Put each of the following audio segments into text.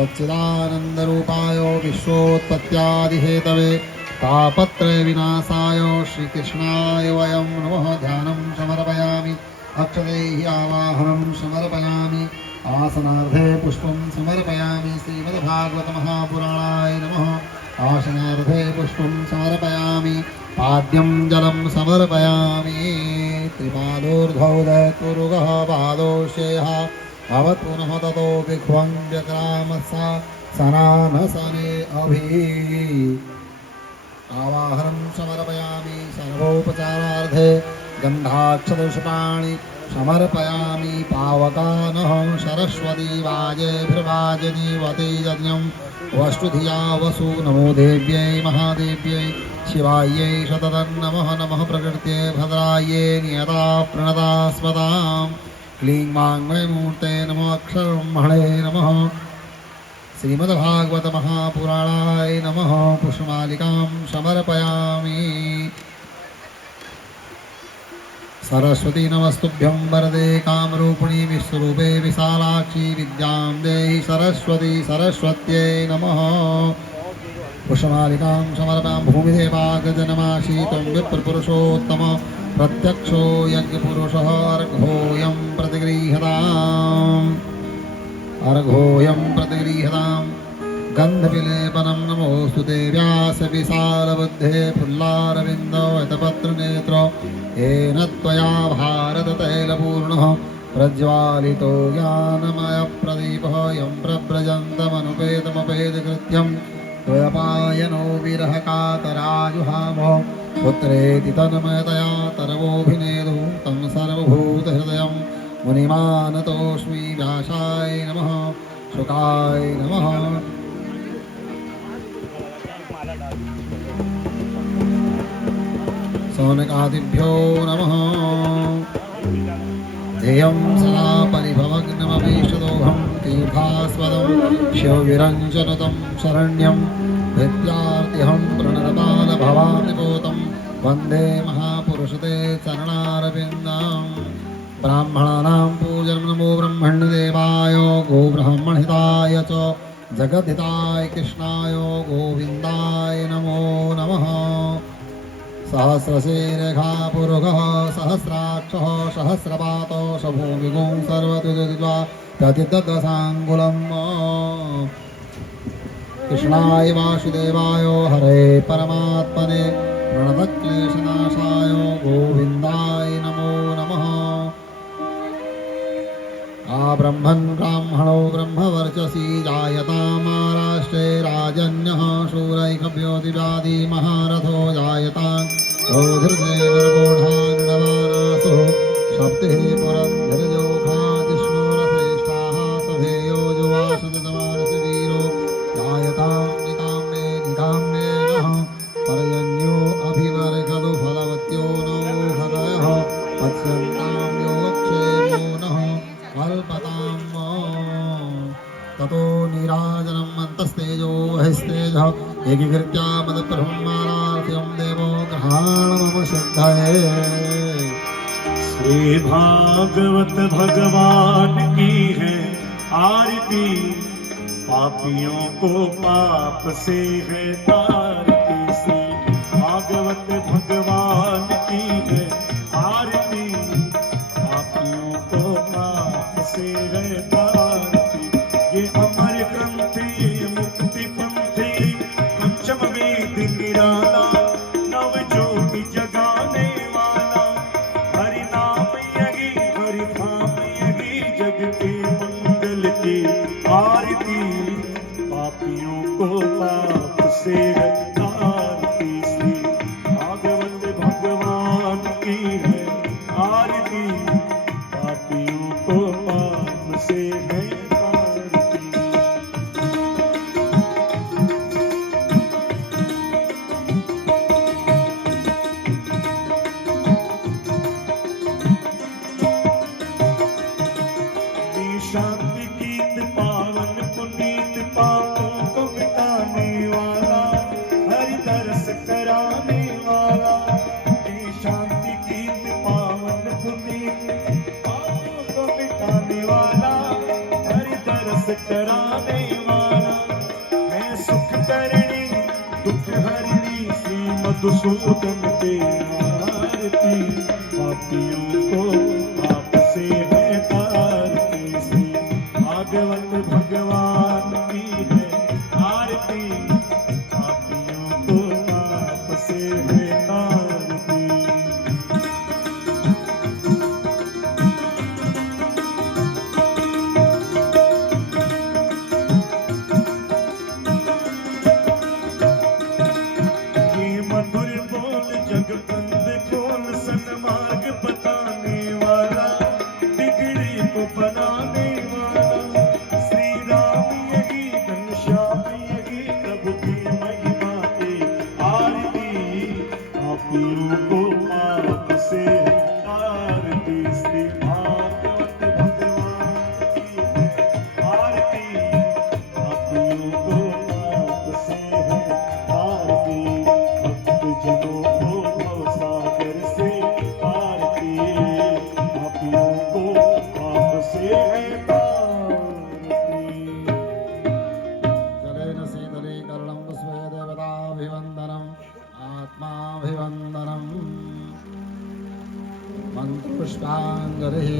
सच्चिदानन्दरूपाय विश्वोत्पत्त्यादिहेतवे तापत्रय विनाशाय श्रीकृष्णाय वयं नमः। ध्यानं समर्पयामि, अक्षतैः आवाहनं समर्पयामि, आसनार्थे पुष्पं समर्पयामि। श्रीमद्भागवत महापुराणाय नमः। आसनार्थे पुष्पं समर्पयामि, पाद्यं जलं समर्पयामि। त्रिपादोर्धौदयतुरुगः पादोश्ययः भवत् पुनः ततो विख्वं व्यक्रामसा सनानसने अभि। आवाहनं समर्पयामि, सर्वोपचारार्थे गन्धाक्षतपुष्पाणि समर्पयामि। पावकानः सरस्वती वाजेभिर्वाजनीवते यज्ञं वस्तुधिया वसु। नमो देव्यै महादेव्यै शिवायै शततं नमः। नमः प्रकृत्यै भद्रायै नियता प्रणता स्मतां। क्लीं वाङ्मयमूर्ते नमो अक्षरब्रह्मणे नमः। श्रीमद्भागवत महापुराणाय नमः। पुष्पमालिकां समर्पयामि। सरस्वती नमस्तुभ्यं वरदे कामरूपिणी विश्वरूपे विशालाक्षी विद्यां देहि सरस्वती सरस्वत्यै नमः। पुष्पमालिकां समर्पयामि। भूमिदेवागजनमाशीतं विप्रपुरुषोत्तम प्रत्यक्षो यज्ञपुरुषः अर्घोऽयं प्रतिगृह्यताम्। अर्घोऽयं प्रतिगृह्यताम्। गन्धविलेपनं नमोऽस्तु ते व्यासविशालबुद्धे फुल्लारविन्दो यतपत्रनेत्रो येन त्वया भारततैलपूर्णः प्रज्वालितो ज्ञानमयप्रदीपः। यं प्रव्रजन्तमनुपेतमपेतकृत्यं त्वयपायनो विरहकातराजुहामो पुत्रेति तन्मयतया तरवोऽभिनेदुः तं सर्वभूतहृदयं मुनिमानतोऽस्मि। व्यासाय नमः, शुकाय नमः। सौनकादिभ्यो नमः। ध्येयं सदा परिभवग्नमभीष्टदोहं तीर्थास्पदं शिवविरञ्जनुतं शरण्यं विद्यार्थिहं प्रणतपालभवामि वन्दे महापुरुषते चरणारविन्दम्। ब्राह्मणानां पूजनं नमो ब्रह्मण्यदेवाय गोब्राह्मणहिताय च जगद्धिताय कृष्णाय गोविन्दाय नमो नमः। सहस्रशीर्षः पुरुषः सहस्राक्षः सहस्रपातो शभूमिगुं सर्वतुज्वा प्रतिदशाङ्गुलम्। कृष्णाय वासुदेवाय हरे परमात्मने प्रणतक्लेशनाशाय गोविन्दाय नमो नमः। ब्रह्मन् ब्राह्मणो ब्रह्मवर्चसी जायतामाराष्ट्रे राजन्यः शूरैकव्योतिव्याधि महारथो जायतां रोधिर्देवर्गोढान्नवानासो सप्तिः पुरन्धरजोखादिष्णोरश्रेष्ठाः सभेयो जुवासतमानसवीरो जायतां निकाम्ये निकाम्ये नः पर्यन्यो अभिवर्गदु फलवत्यो नो हृदयः पश्यन्तां योगक्षेमो नः कल्पतां। ततो नीराजनम् अन्तस्तेजो बहिस्तेजः एकीकृत्या मदब्रह्माराध्यं देवो ग्रहाणमम श्रद्धये। श्री भागवत भगवान की है आरती, पापियों को पाप से है तारती। श्री भागवत भगवान की है आरती, पापियों को पाप से है तारती। ये अमर ग्रंथि मुक्ति पंथी पंचम वेद निराला नव ज्योति जगाने वाला। हरि नाम यही हरि धाम यही जग के मंगल की आरती, पापियों को पाप से है तारती। श्री भागवत भगवान की है आरती, पापियों को पाप से है तारती। शांति गीत पावन पुनीत पापों को मिटाने वाला, हरि दर्श कराने वाला। शांति गीत पावन पुनीत पापों को मिटाने वाला, हरि दर्श कराने वाला। मधुसूदन के आरती, पापियों को आपसे है तारती। श्री भागवत भगवान की है आरती, पापियों को आपसे है तारती। मधुर बोल जगबंद खोल, सन्मार्ग बताने वाला, बिगड़ी को बनाने वाला। श्री राम यही घनश्याम यही प्रभु की महिमा की आरती, पापियों को आप से आरती। श्री भागवत भगवान की आरती, पापियों को आप से आरती। जनों को भवसागर से आरती, पापियों को आपसे है तारती। जलेन शीतलीकरणं स्वेदेवताभिवन्दनम् आत्माभिवन्दनम् मन्त्रपुष्पाञ्जलिः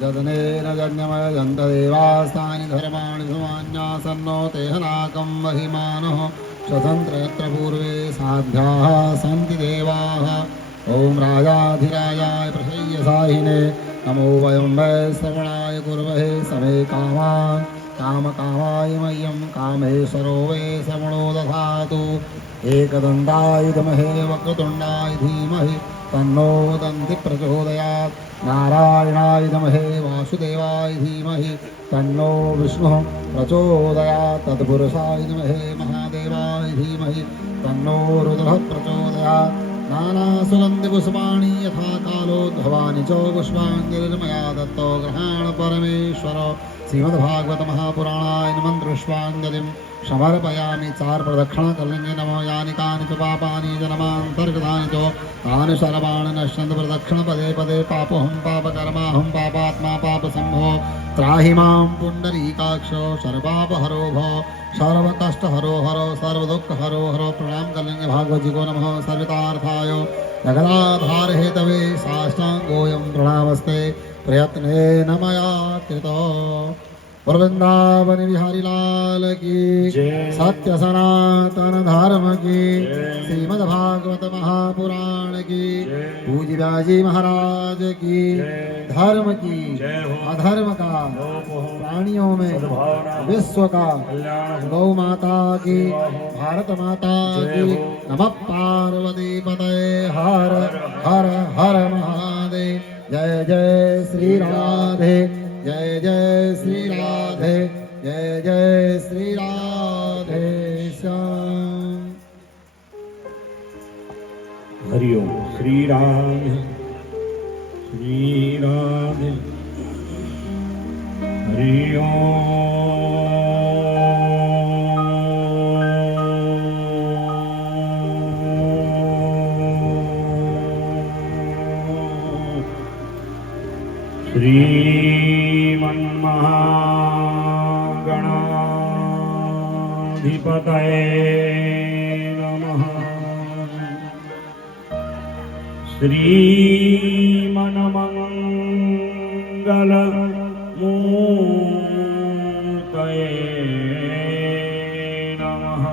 यदनेन यज्ञमयजन्तदेवास्तानि धर्माणि सुमान्यासन्नो तेहनाकं महिमानः स्वतन्त्र यत्र पूर्वे साध्याः सन्ति देवाः। ॐ राजाधिराजाय प्रसय्यसाहिने नमो वयं वै श्रवणाय कुर्महे समे कामान् कामकामाय मह्यं कामेश्वरो वै श्रवणो दधातु। एकदन्ताय धीमहि वक्रतुण्डाय धीमहि तन्नो दन्ति प्रचोदयात्। नारायणाय नमः वासुदेवाय धीमहि तन्नो विष्णुः प्रचोदयात्। तत्पुरुषाय नमः महादेवाय धीमहि तन्नो रुद्रः प्रचोदयात्। नानासुगन्धिपुष्पाणि यथा कालोद्भवानि च पुष्पाञ्जलिर्मया दत्तो गृहाण परमेश्वर। श्रीमद्भागवत महापुराणाय मन्त्रपुष्पाञ्जलिं समर्पयामि। चार प्रदक्षिणा कलिंगे नमो यानि कानि च पापानि जन्मान्तर्गतानि च तानि सर्वाणि नश्यन्ति प्रदक्षिण पदे पदे। पापोऽहं पापकर्माहं पापात्मा पापसम्भो त्राहि मां पुण्डरीकाक्षो सर्वपापहरो भव सर्वकष्टहरो हरो सर्वदुःखहरो हरो। प्रणाम कलिंगे भागवत जी को नमः। सर्वतार्थाय जगदाधार हेतवे साष्टांगोऽयं प्रणामस्ते प्रयत्नेन मया कृतो। वृंदावन बिहारी लाल की जय। सत्य सनातन धर्म की जय। श्रीमद् भागवत महापुराण की जय। पूज्य व्याजी महाराज की जय। धर्म की जय हो। अधर्म का लोप हो। प्राणियों में सद्भावना हो। विश्व का कल्याण हो। गौ माता की सेवा हो। भारत माता जय की हो। नमः पार्वती पतये हर हर हर महादेव। जय जय श्री राधे जय जय श्री राधे जय जय श्री राधे श्याम। हरिओम। श्री राधे श्री राधे श्रीमन्महागणाधिपतये नमः। श्रीमन्मङ्गलमूर्तये नमः।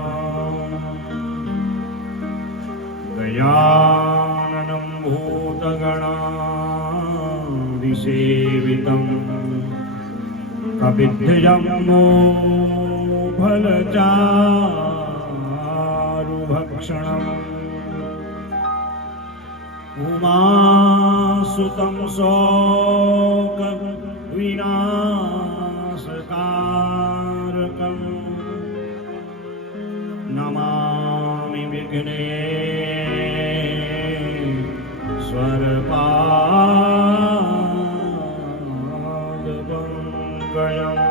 गजाननं भूतगणाधिसेवितं कपिध्वजम्मोफलचारुभक्षणम् उमासुतं शोकविनाशकारकं नमामि विघ्नेश्वरपादपङ्कजम्।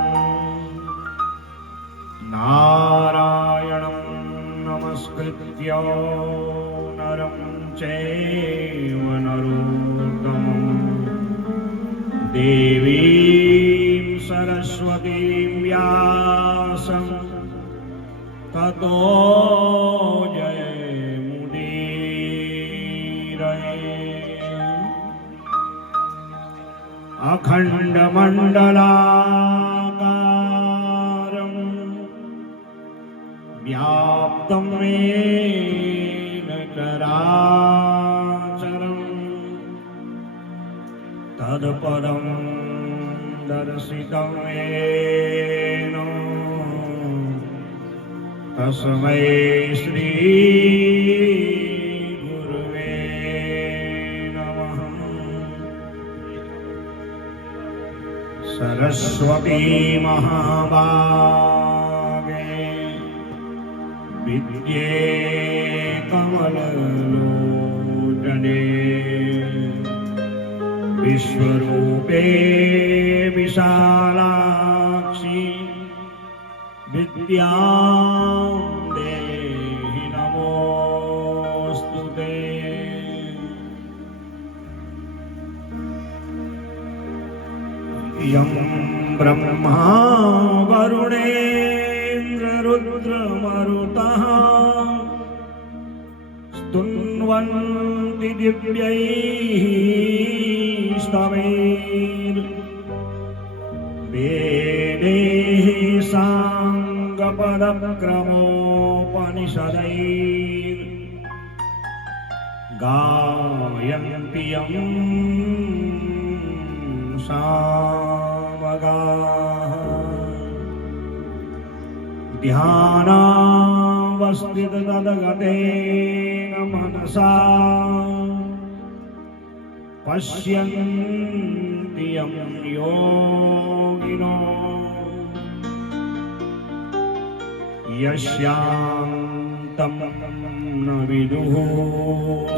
नारायणं नमस्कृत्य नरं चैव नरोत्तमं देवीं सरस्वतीं व्यासं ततो जयमुदीरये। अखण्डमण्डलाकारं व्याप्तं येन चराचरं तत्पदं दर्शितं येन तस्मै श्री गुरुवे नमः। सरस्वती महाभागे विद्ये कमललोचने विश्वरूपे विशालाक्षी विद्यां देहि नमोऽस्तु ते। यं ब्रह्मा वरुणेन्द्ररुद्रमरुतः स्तुन्वन्ति दिव्यैः स्तवैर् वेदैः साङ्गपदक्रमोपनिषदैर् गायन्ति यं सामगाः। ध्यानावस्थिततद्गतेन मनसा पश्यन्ति यं योगिनो यस्यान्तं न विदुः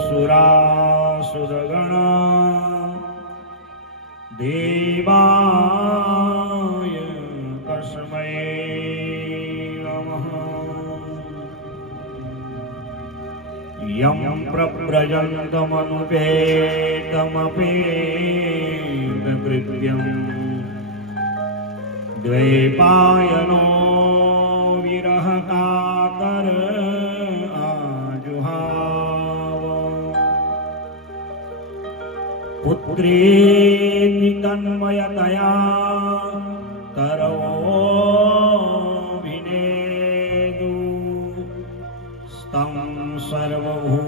सुरासुरगणा देवाय तस्मै नमः। यं प्रव्रजन्तमनुपेतमपेतकृत्यं द्वैपायनो विरहकातर आजुहाव पुत्रेति तन्मयतया तरवोऽभिनेदु स्तं सर्वभूतहृदयं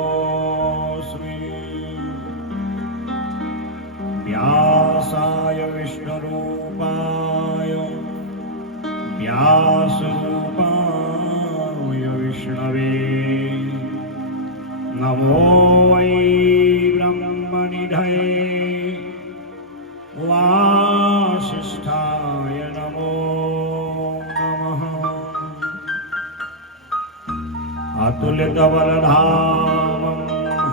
मुनिमानतोऽस्मि। व्यासाय विष्णुरूपाय व्यासरूपाय विष्णवे नमो वै ब्रह्मनिधये वासिष्ठाय नमो नमः। अतुलितबलधामं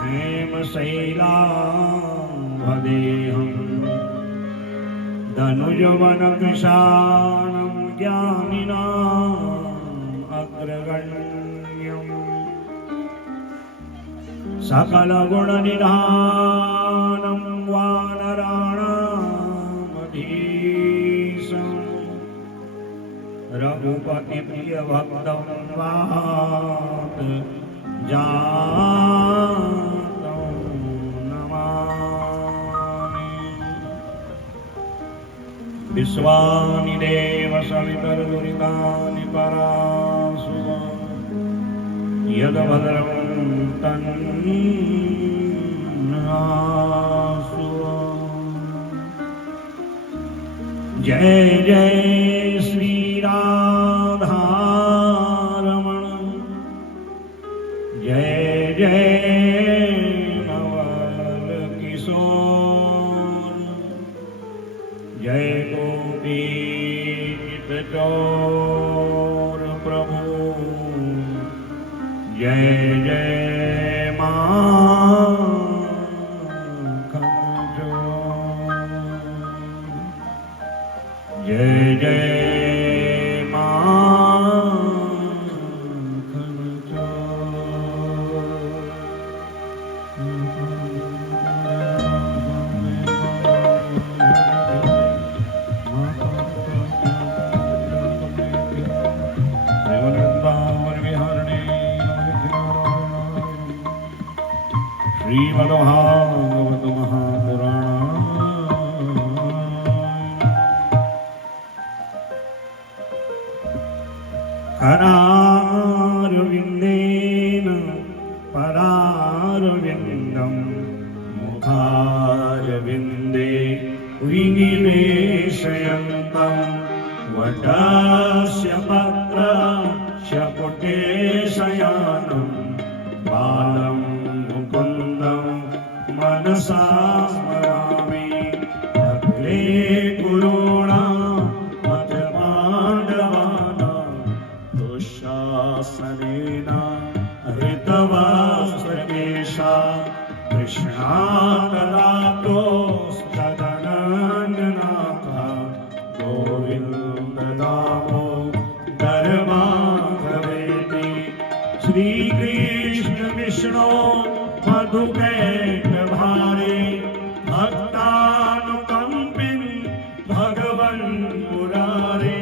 हेमशैलाभदेहं धनुजवनकृशानं ज्ञानिनाम् अग्रगण्यम् सकलगुणनिधानं वानराणामधीशं रघुपतिप्रियभक्तं वात जातं नमामि। विश्वानि देव सवितर्दुरितानि परासु यद्भद्रं तन्नासु। जय जय श्री राधारमण जय जय नवल किशोर जय गोपीचित चोर प्रभु जय जय माखन चोर जय जय श्रीमद्भागवत महापुराण करारविन्देन पदारविन्दं मुखारविन्दे विनिवेशयन्तं वटस्य पत्रस्य पुटे शयानं बालं मुकुन्दं मनसा स्मरामि अग्रे गुरूणां मत पाण्डवानां दुःशासनेन हृतवस्त्रकेशा कृष्णाकलातो सदनन्दनाथा गोविन्ददामो धर्माधवेति श्रीकृष्ण विष्णु मधुकैटभारे भक्तानुकम्पिन् भगवन् मुरारे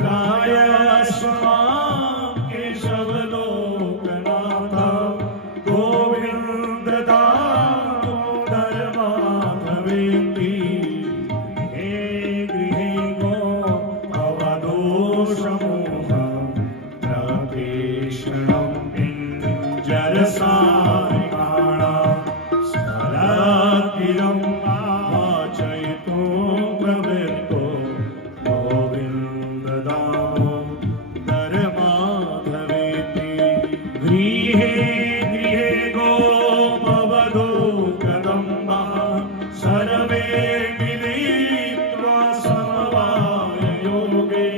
त्रायस्व मां केशवलोकनाथ गोविन्द दामोदर माधवेति हे गृहे गो अवदोषमोह प्रवेशनं पिञ्जरसायिकाणां स्मरतिरं वाचयितो प्रवृत्तो गोविन्द दामोदर माधवेति गृहे गृहे गोपवधू कदम्बा सर्वे मिलित्वा समवाययोगे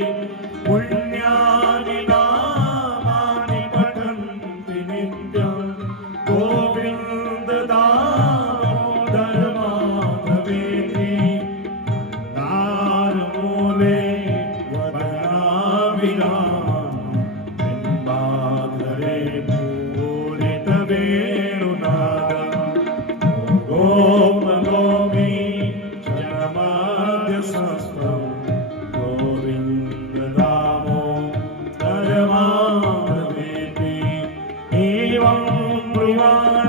पुण्यानि नामानि पठन्ति नित्यं गोविन्द दामोदर माधवेति नारमूले वदनाभिरामं बिम्बाधरे पूरितवेणुनादं गोपगोपी जनमाद्यसंस्थं गोविन्द दामोदर माधवेति एवं ब्रुवाणा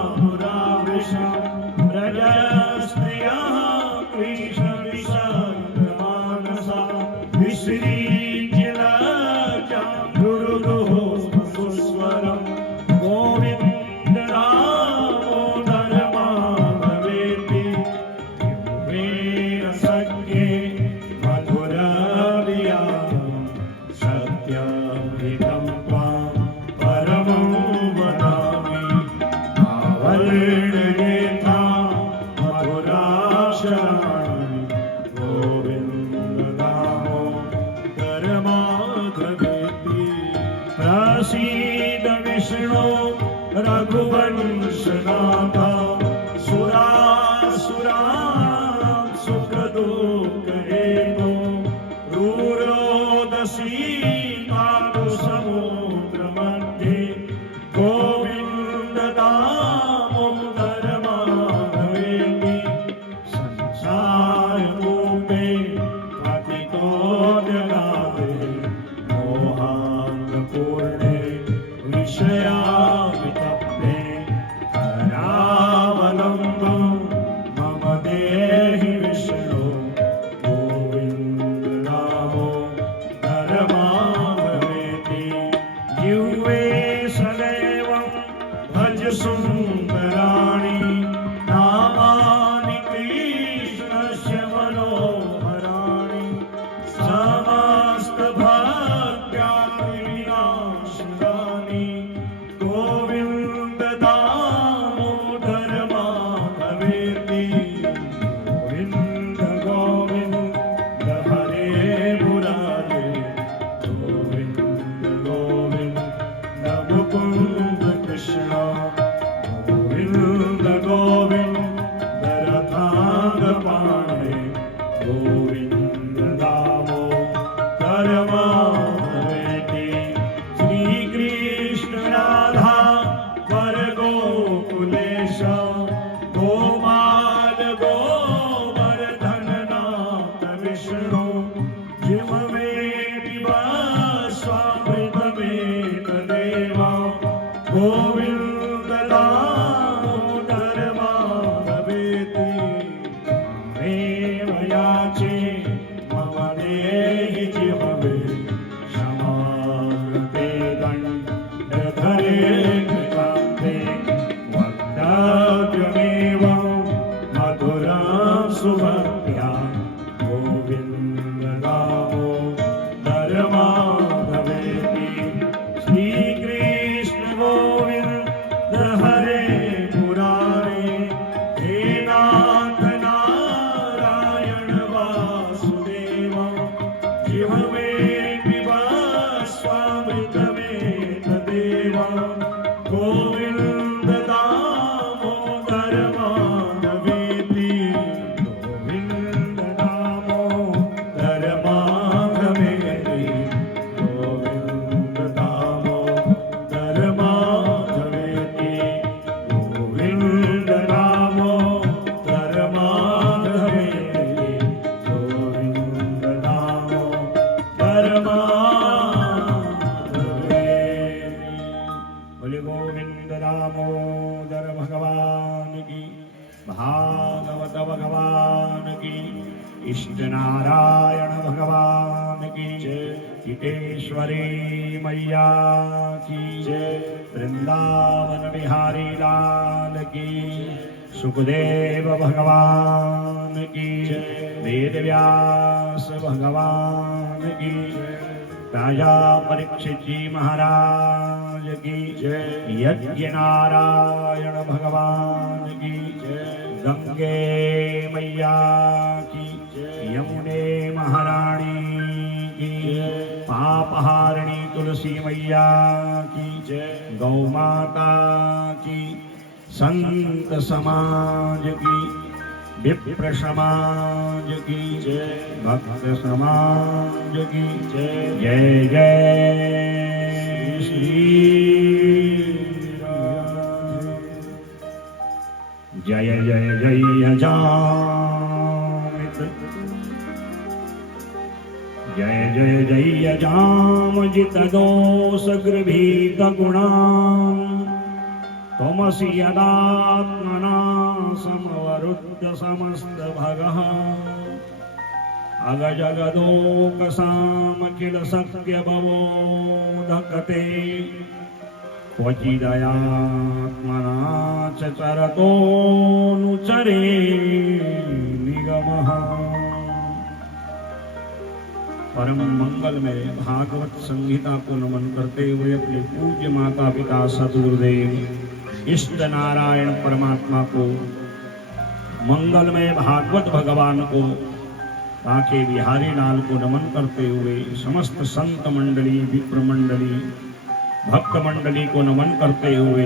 विरहापुरावृषा व्रजस्त्रियः कृष्णविशङ्कमानसा विसृज्य लज्जां रुरुदुः सुस्वरं गोविन्द दामोदर माधवेति वेरसज्ञे मधुरवियातं सत्यमृतं त्वां परमं वदामि आवर्णयेथा मधुराक्षराणि गोविन्द दामोदर माधवेति प्रसीद विष्णु रघुवंशनाथ सुरासुरां सुखदुःखहेतो रुरोदसी कातु समुद्रमध्ये गोविन्द दामोदर माधवेति संसारकूपे पतितो जगाते मोहान्तपूर्णे विषयावितप्ते करावलम्बं मम देहि विष्णु गोविन्द दामोदर माधवेति जिह्वे सदैवं भज सुन्दराणि नामानि कृष्णस्य मनोहराणि समस्तभक्त्याविनाशनानि गोविन्द दामोदर माधवेति गोविन्द गोविन्द हरे मुरारे गोविन्द गोविन्द मुकुन्द कृष्ण गोविन्द गोविन्द रथाङ्गपाणे गोविन्द दामोदर माधवेति श्रीकृष्ण राधा वर गोकुलेश गोपाल गोवर्धननाथ विष्णु जिह्वे स्वामृतमेतदेव गोविन्द हरे मुरारे हे नाथ नारायण वासुदेव जिह्वे पिबा स्वामृतमेव देव गोविन्द दामोदर माधवेति गोविन्द दामोदर माधवेति गोविन्द दामोदर माधवेति गोविन्द दामोदर माधवेति गोविन्द दामोदर माधवेति। बोले गोविंद दामोदर भगवान की, भागवत भगवान की, इष्ट नारायण भगवान की जय, हितेश्वरी मैया की जय, वृंदावन बिहारी लाल की, सुखदेव भगवान की जय, वेद व्यास भगवान की जय, राजा परीक्षित जी महाराज की जय, यज्ञ नारायण भगवान की जय, गंगे मैया की जय, यमुने महारानी की जय, पापहारिणी तुलसी मैया की जय, गौ माता की, संत समाज की, विप्र समाज की जय, भक्त समाज की जय, जय जय श्री राम। जय जय जय जामित, जय जय जय जामजित दोष गृभीत गुणाम, त्वमसि यदात्मना समवरुद्ध समस्त भगः, अगजगदोक सामखिल सत्य बवोधकते, क्वचिदयात्मना च चरतोऽनुचरे निगमः। परम मंगल में भागवत संहिता को नमन करते हुए अपने पूज्य माता पिता सद्गुरुदेव इष्ट नारायण परमात्मा को, मंगलमय भागवत भगवान को, बाके बिहारी लाल को नमन करते हुए समस्त संत मंडली, विप्र मंडली, भक्त मंडली को नमन करते हुए,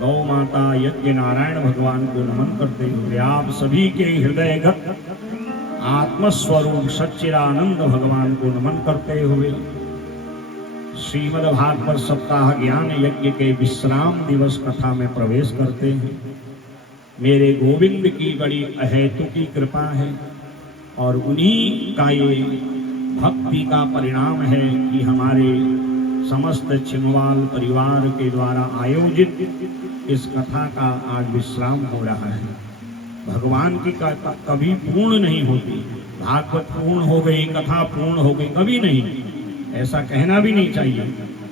गौ माता यज्ञ नारायण भगवान को नमन करते हुए, आप सभी के हृदयगत आत्मस्वरूप सच्चिदानंद भगवान को नमन करते हुए, श्रीमद् भागवत सप्ताह ज्ञान यज्ञ के विश्राम दिवस कथा में प्रवेश करते हैं। मेरे गोविंद की बड़ी अहेतुकी कृपा है और उन्हीं का ये भक्ति का परिणाम है कि हमारे समस्त छिमवाल परिवार के द्वारा आयोजित इस कथा का आज विश्राम हो रहा है। भगवान की कथा कभी पूर्ण नहीं होती, भागवत पूर्ण हो गई, कथा पूर्ण हो गई, कभी नहीं। ऐसा कहना भी नहीं चाहिए,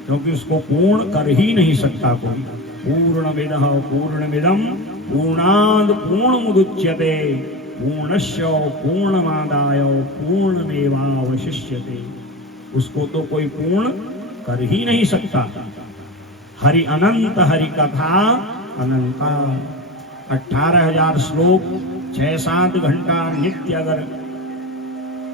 क्योंकि उसको पूर्ण कर ही नहीं सकता कोई। पूर्णमिदः पूर्णमिदं पूर्णाद पूर्णमुदच्यते पूर्णस्य पूर्णमादाय पूर्णमेवावशिष्यते। उसको तो कोई पूर्ण कर ही नहीं सकता। हरि अनंत, हरि कथा अनंता। 18,000 श्लोक 6-7 घंटा नित्य अगर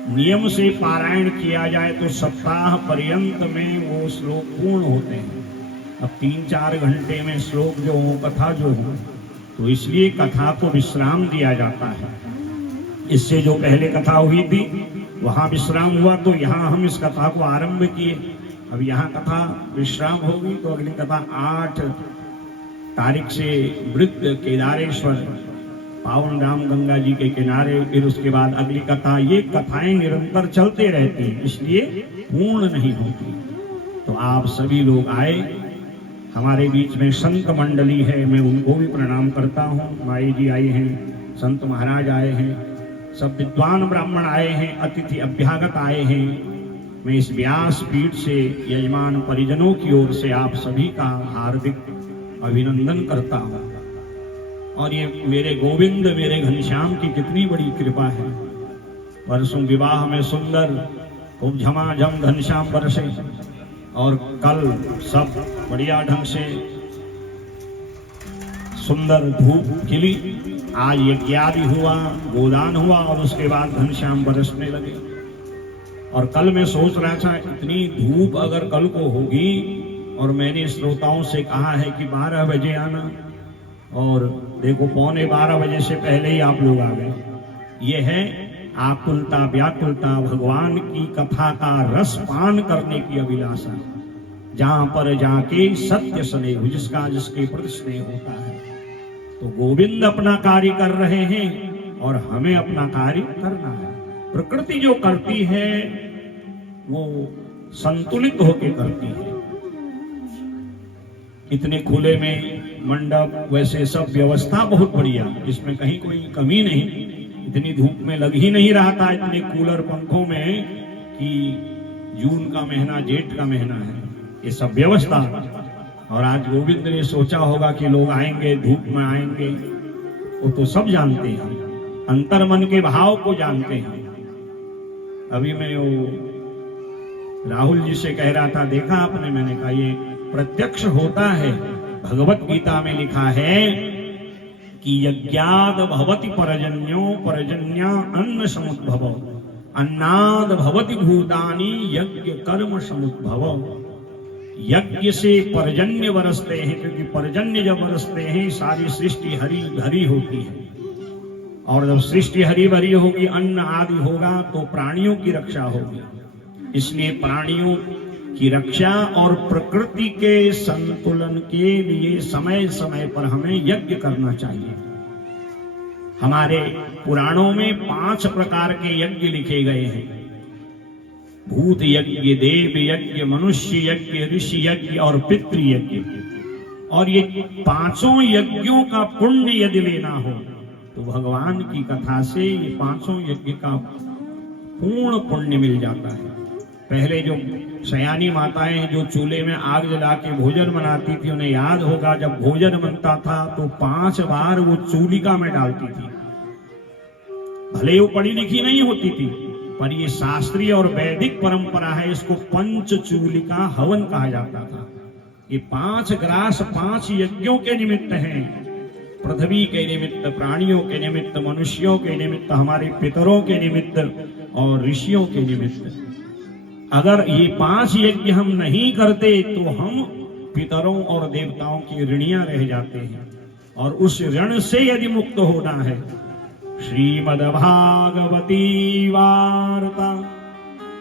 नियम से पारायण किया जाए तो सप्ताह पर्यंत में वो श्लोक पूर्ण होते हैं। अब 3-4 घंटे में श्लोक जो हो, कथा जो हो, तो इसलिए कथा को विश्राम दिया जाता है। इससे जो पहले कथा हुई थी वहां विश्राम हुआ, तो यहाँ हम इस कथा को आरंभ किए। अब यहाँ कथा विश्राम होगी तो अगली कथा 8 तारीख से वृत्त केदारेश्वर पावन राम गंगा जी के किनारे, फिर उसके बाद अगली कथा। ये कथाएं निरंतर चलते रहती हैं, इसलिए पूर्ण नहीं होती। तो आप सभी लोग आए, हमारे बीच में संत मंडली है, मैं उनको भी प्रणाम करता हूँ। माई जी आई हैं, संत महाराज आए हैं, सब विद्वान ब्राह्मण आए हैं, अतिथि अभ्यागत आए हैं। मैं इस व्यास पीठ से यजमान परिजनों की ओर से आप सभी का हार्दिक अभिनंदन करता हूँ। और ये मेरे गोविंद, मेरे घनश्याम की कितनी बड़ी कृपा है। परसों विवाह में सुंदर खूब झमाझम घनश्याम बरसे, और कल सब बढ़िया ढंग से सुंदर धूप खिली। आज यज्ञादि हुआ, गोदान हुआ और उसके बाद घनश्याम बरसने लगे। और कल मैं सोच रहा था इतनी धूप अगर कल को होगी, और मैंने श्रोताओं से कहा है कि 12 बजे आना, और देखो 11:15 बजे से पहले ही आप लोग आ गए। ये है आकुलता व्याकुलता, भगवान की कथा का रस पान करने की अभिलाषा, जहां पर जाके सत्य स्नेह, जिसका जिसके प्रति स्नेह होता है। तो गोविंद अपना कार्य कर रहे हैं और हमें अपना कार्य करना है। प्रकृति जो करती है वो संतुलित होकर करती है। इतने खुले में मंडप, वैसे सब व्यवस्था बहुत बढ़िया, इसमें कहीं कोई कमी नहीं। इतनी धूप में लग ही नहीं रहा था, इतने कूलर पंखों में, कि जून का महीना, जेठ का महीना है। ये सब व्यवस्था। और आज गोविंद ने सोचा होगा कि लोग आएंगे, धूप में आएंगे, वो तो सब जानते हैं, अंतर मन के भाव को जानते हैं। अभी मैं वो राहुल जी से कह रहा था, देखा आपने? मैंने कहा ये प्रत्यक्ष होता है। भगवत गीता में लिखा है कि यज्ञाद भवति पर्जन्यो, पर्जन्या अन्न समुद्भव, अन्नाद भवति भूतानि, यज्ञ कर्म समुद्भव। यज्ञ से पर्जन्य बरसते हैं, क्योंकि पर्जन्य जब बरसते हैं सारी सृष्टि हरी भरी होती है। और जब सृष्टि हरी भरी होगी, अन्न आदि होगा, तो प्राणियों की रक्षा होगी। इसलिए प्राणियों की रक्षा और प्रकृति के संतुलन के लिए समय समय पर हमें यज्ञ करना चाहिए। हमारे पुराणों में 5 प्रकार के यज्ञ लिखे गए हैं। भूत यज्ञ, देव यज्ञ, मनुष्य यज्ञ, ऋषि यज्ञ और पितृ यज्ञ। और ये 5 यज्ञों का पुण्य यदि लेना हो तो भगवान की कथा से ये 5 यज्ञ का पूर्ण पुण्य मिल जाता है। पहले जो सयानी माताएं जो चूल्हे में आग जला के भोजन बनाती थी, उन्हें याद होगा जब भोजन बनता था तो 5 बार वो चूलिका में डालती थी। भले वो पढ़ी लिखी नहीं होती थी, पर ये शास्त्रीय और वैदिक परंपरा है। इसको पंचचूलिका हवन कहा जाता था। ये 5 ग्रास 5 यज्ञों के निमित्त हैं। पृथ्वी के निमित्त, प्राणियों के निमित्त, मनुष्यों के निमित्त, हमारे पितरों के निमित्त और ऋषियों के निमित्त। अगर ये 5 यज्ञ हम नहीं करते तो हम पितरों और देवताओं की ऋणियां रह जाते हैं। और उस ऋण से यदि मुक्त होना है, श्रीमद्भागवती वार्ता,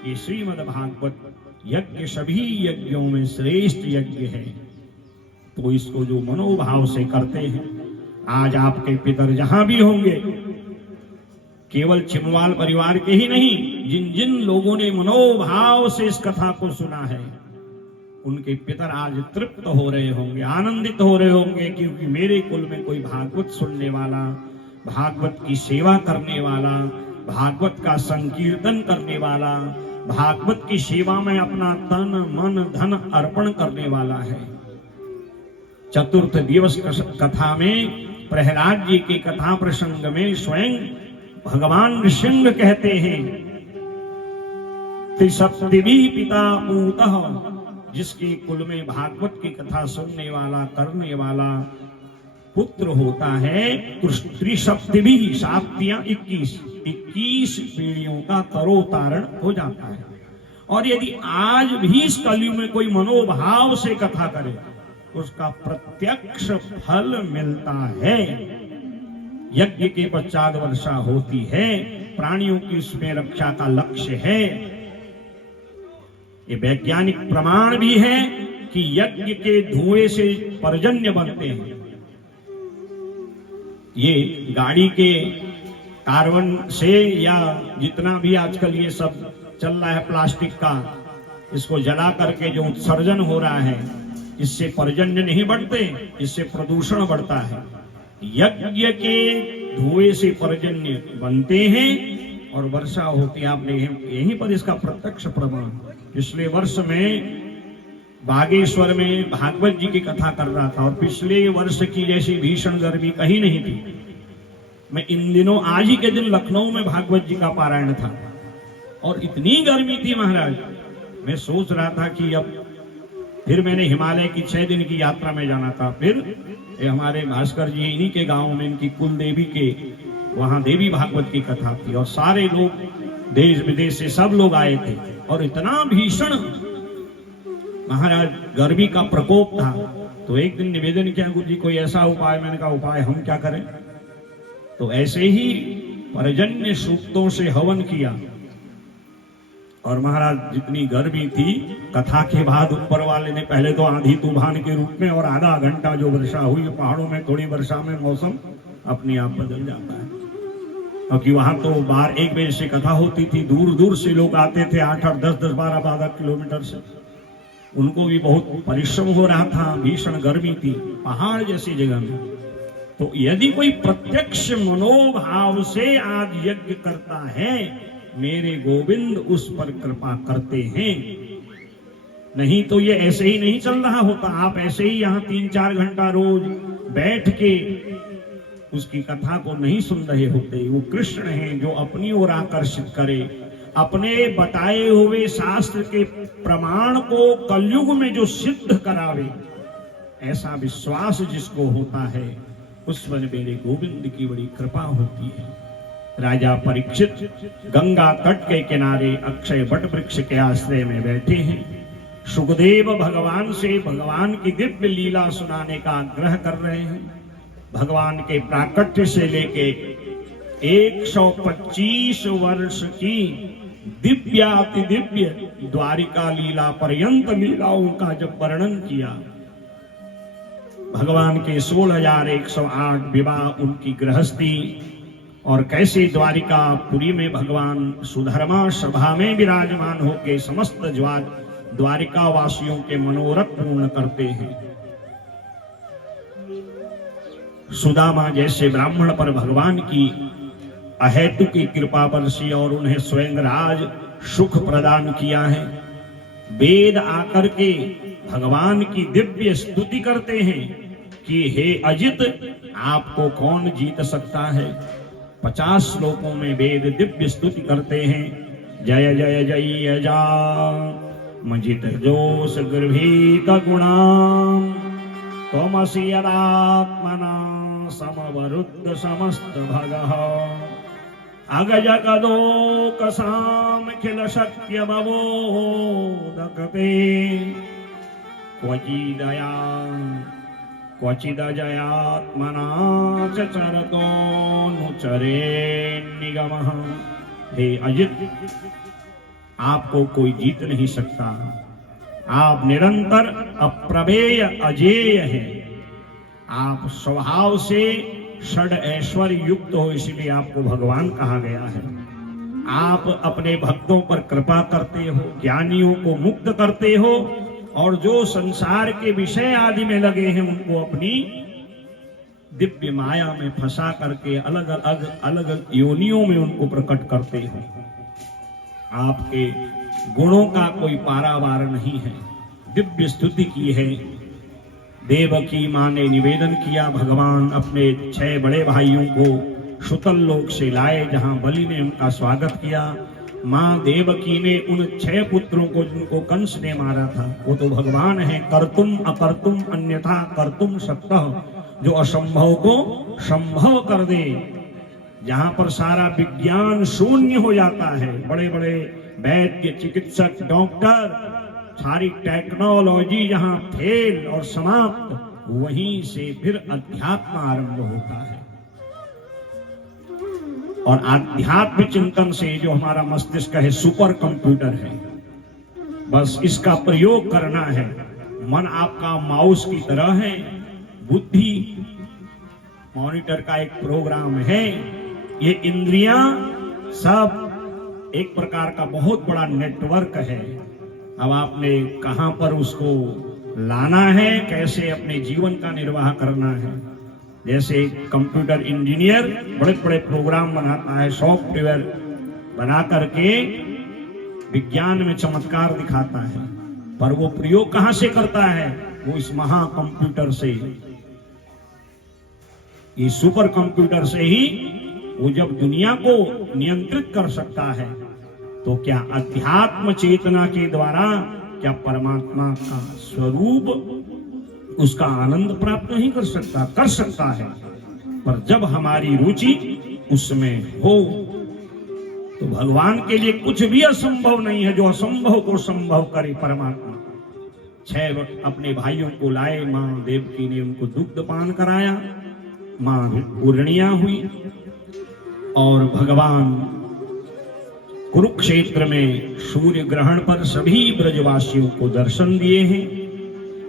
ये श्रीमद्भागवत यज्ञ सभी यज्ञों में श्रेष्ठ यज्ञ है। तो इसको जो मनोभाव से करते हैं, आज आपके पितर जहां भी होंगे, केवल छिमवाल परिवार के ही नहीं, जिन जिन लोगों ने मनोभाव से इस कथा को सुना है, उनके पितर आज तृप्त हो रहे होंगे, आनंदित हो रहे होंगे, क्योंकि मेरे कुल में कोई भागवत सुनने वाला, भागवत की सेवा करने वाला, भागवत का संकीर्तन करने वाला, भागवत की सेवा में अपना तन मन धन अर्पण करने वाला है। चतुर्थ दिवस कथा में, प्रहलाद जी की कथा प्रसंग में स्वयं भगवान नृसिंह कहते हैं, त्रिसप्तमी पिता पूतः, जिसके कुल में भागवत की कथा सुनने वाला, करने वाला पुत्र होता है, त्रिसप्तमी 21 पीढ़ियों का तरोतारण हो जाता है। और यदि आज भी इस कलयुग में कोई मनोभाव से कथा करे, उसका प्रत्यक्ष फल मिलता है। यज्ञ के पश्चात वर्षा होती है, प्राणियों की उसमें रक्षा का लक्ष्य है। ये वैज्ञानिक प्रमाण भी है कि यज्ञ के धुएं से पर्जन्य बनते हैं। ये गाड़ी के कार्बन से, या जितना भी आजकल ये सब चल रहा है प्लास्टिक का, इसको जला करके जो उत्सर्जन हो रहा है, इससे पर्जन्य नहीं बढ़ते, इससे प्रदूषण बढ़ता है। यज्ञ के धुएं से पर्जन्य बनते हैं और वर्षा होती है। आपने यहीं पर इसका प्रत्यक्ष प्रमाण। पिछले वर्ष में बागेश्वर में भागवत जी की कथा कर रहा था, और पिछले वर्ष की जैसी भीषण गर्मी कहीं नहीं थी। मैं इन दिनों आज ही के दिन लखनऊ में भागवत जी का पारायण था, और इतनी गर्मी थी महाराज, मैं सोच रहा था कि अब फिर मैंने हिमालय की 6 दिन की यात्रा में जाना था। फिर ये हमारे भास्कर जी इन्हीं के गांव में इनकी कुल देवी के वहां देवी भागवत की कथा थी और सारे लोग देश विदेश से सब लोग आए थे और इतना भीषण महाराज गर्मी का प्रकोप था। तो एक दिन निवेदन किया, गुरु जी कोई ऐसा उपाय। मैंने कहा उपाय हम क्या करें। तो ऐसे ही पर्जन्य सूक्तों से हवन किया और महाराज जितनी गर्मी थी, कथा के बाद ऊपर वाले ने पहले तो आंधी तूफान के रूप में और आधा घंटा जो वर्षा हुई, पहाड़ों में थोड़ी वर्षा में मौसम अपने आप बदल जाता है। क्योंकि वहां तो 1 बजे से कथा होती थी, दूर दूर से लोग आते थे, 8-8, 10-10, 12-12 किलोमीटर से। उनको भी बहुत परिश्रम हो रहा था, भीषण गर्मी थी पहाड़ जैसी जगह में। तो यदि कोई प्रत्यक्ष मनोभाव से आज यज्ञ करता है, मेरे गोविंद उस पर कृपा करते हैं। नहीं तो ये ऐसे ही नहीं चल रहा होता। आप ऐसे ही यहाँ 3-4 घंटा रोज बैठ के उसकी कथा को नहीं सुन रहे होते। वो कृष्ण हैं जो अपनी ओर आकर्षित करे, अपने बताए हुए शास्त्र के प्रमाण को कलयुग में जो सिद्ध करावे, ऐसा विश्वास जिसको होता है उस पर मेरे गोविंद की बड़ी कृपा होती है। राजा परीक्षित गंगा तट के किनारे अक्षय वट वृक्ष के आश्रय में बैठे हैं। सुखदेव भगवान से भगवान की दिव्य लीला सुनाने का आग्रह कर रहे हैं। भगवान के प्राकट्य से लेके 125 वर्ष की दिव्याति दिव्य द्वारिका लीला पर्यंत लीलाओं का जब वर्णन किया, भगवान के 16,108 विवाह, उनकी गृहस्थी और कैसे द्वारिकापुरी में भगवान सुधर्मा सभा में विराजमान होकर समस्त द्वारिका वासियों के मनोरथ पूर्ण करते हैं। सुदामा जैसे ब्राह्मण पर भगवान की अहेतु की कृपा बरसी और उन्हें स्वयं राज सुख प्रदान किया है। वेद आकर के भगवान की दिव्य स्तुति करते हैं कि हे अजित, आपको कौन जीत सकता है। 50 श्लोकों में वेद दिव्य स्तुति करते हैं। जय जय जय अजा मजित जोष गृभीत गुणाम त्वमसि यदात्मना समवरुद्ध समस्त भगः अगज गदोक सामखिल शक्य बबोदकते क्वचिदया क्वचिदजयात्मना च चरतोऽनुचरे निगमः। हे अजित, आपको कोई जीत नहीं सकता। आप निरंतर अप्रमेय अजेय हैं। आप स्वभाव से षड ऐश्वर्य युक्त हो, इसलिए आपको भगवान कहा गया है। आप अपने भक्तों पर कृपा करते हो, ज्ञानियों को मुक्त करते हो और जो संसार के विषय आदि में लगे हैं उनको अपनी दिव्य माया में फंसा करके अलग अलग योनियों में उनको प्रकट करते हो। आपके गुणों का कोई पारावार नहीं है। दिव्य स्तुति की है। देवकी मां ने निवेदन किया, भगवान अपने 6 बड़े भाइयों को शुतल लोक से लाए, जहां बलि ने उनका स्वागत किया। मां देवकी ने उन 6 पुत्रों को जिनको कंस ने मारा था, वो तो भगवान है। कर्तुम अकर्तुम अन्यथा कर्तुम शक्तः, जो असंभव को संभव कर दे। जहां पर सारा विज्ञान शून्य हो जाता है, बड़े बड़े वैद्य, चिकित्सक, डॉक्टर, सारी टेक्नोलॉजी जहां फेल और समाप्त, वहीं से फिर अध्यात्म आरंभ होता है। और आध्यात्म चिंतन से जो हमारा मस्तिष्क है, सुपर कंप्यूटर है। बस इसका प्रयोग करना है। मन आपका माउस की तरह है, बुद्धि मॉनिटर का एक प्रोग्राम है। ये इंद्रियां सब एक प्रकार का बहुत बड़ा नेटवर्क है। अब आपने कहां पर उसको लाना है, कैसे अपने जीवन का निर्वाह करना है। जैसे कंप्यूटर इंजीनियर बड़े बड़े प्रोग्राम बनाता है, सॉफ्टवेयर बना करके विज्ञान में चमत्कार दिखाता है, पर वो प्रयोग कहां से करता है? वो इस महाकंप्यूटर से, ये सुपर कंप्यूटर से ही वो जब दुनिया को नियंत्रित कर सकता है, तो क्या अध्यात्म चेतना के द्वारा क्या परमात्मा का स्वरूप उसका आनंद प्राप्त नहीं कर सकता? कर सकता है, पर जब हमारी रुचि उसमें हो तो भगवान के लिए कुछ भी असंभव नहीं है। जो असंभव को संभव करे परमात्मा। 6 वक्त अपने भाइयों को लाए, मां देवकी ने उनको दुग्ध पान कराया, मां पूर्णिया हुई और भगवान कुरुक्षेत्र में सूर्य ग्रहण पर सभी ब्रजवासियों को दर्शन दिए हैं।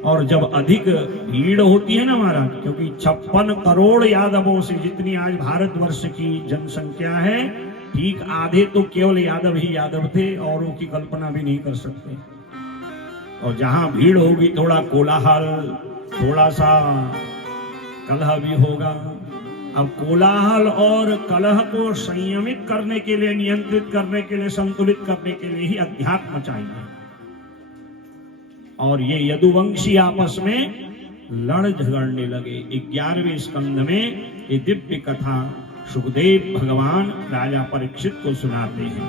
और जब अधिक भीड़ होती है ना महाराज, क्योंकि 56 करोड़ यादवों से जितनी आज भारतवर्ष की जनसंख्या है, ठीक आधे तो केवल यादव ही यादव थे, औरों की कल्पना भी नहीं कर सकते। और जहां भीड़ होगी थोड़ा कोलाहल, थोड़ा सा कलह भी होगा। अब कोलाहल और कलह को संयमित करने के लिए, नियंत्रित करने के लिए, संतुलित करने के लिए ही अध्यात्म चाहिए। और ये यदुवंशी आपस में लड़ झगड़ने लगे। 11वें स्कंद में ये दिव्य कथा सुखदेव भगवान राजा परीक्षित को सुनाते हैं।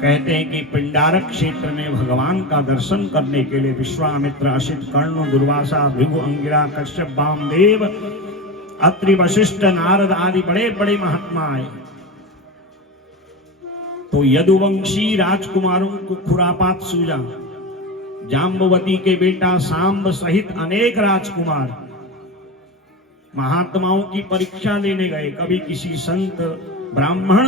कहते हैं कि पिंडारक क्षेत्र में भगवान का दर्शन करने के लिए विश्वामित्र, असित, कर्ण, दुर्वासा, भृगु, अंगिरा, कश्यप, वामदेव, अत्रि, वशिष्ठ, नारद आदि बड़े बड़े महात्मा आए। तो यदुवंशी राजकुमारों को खुरापात सूझा। जाम्बवती के बेटा सांब सहित अनेक राजकुमार महात्माओं की परीक्षा लेने गए। कभी किसी संत ब्राह्मण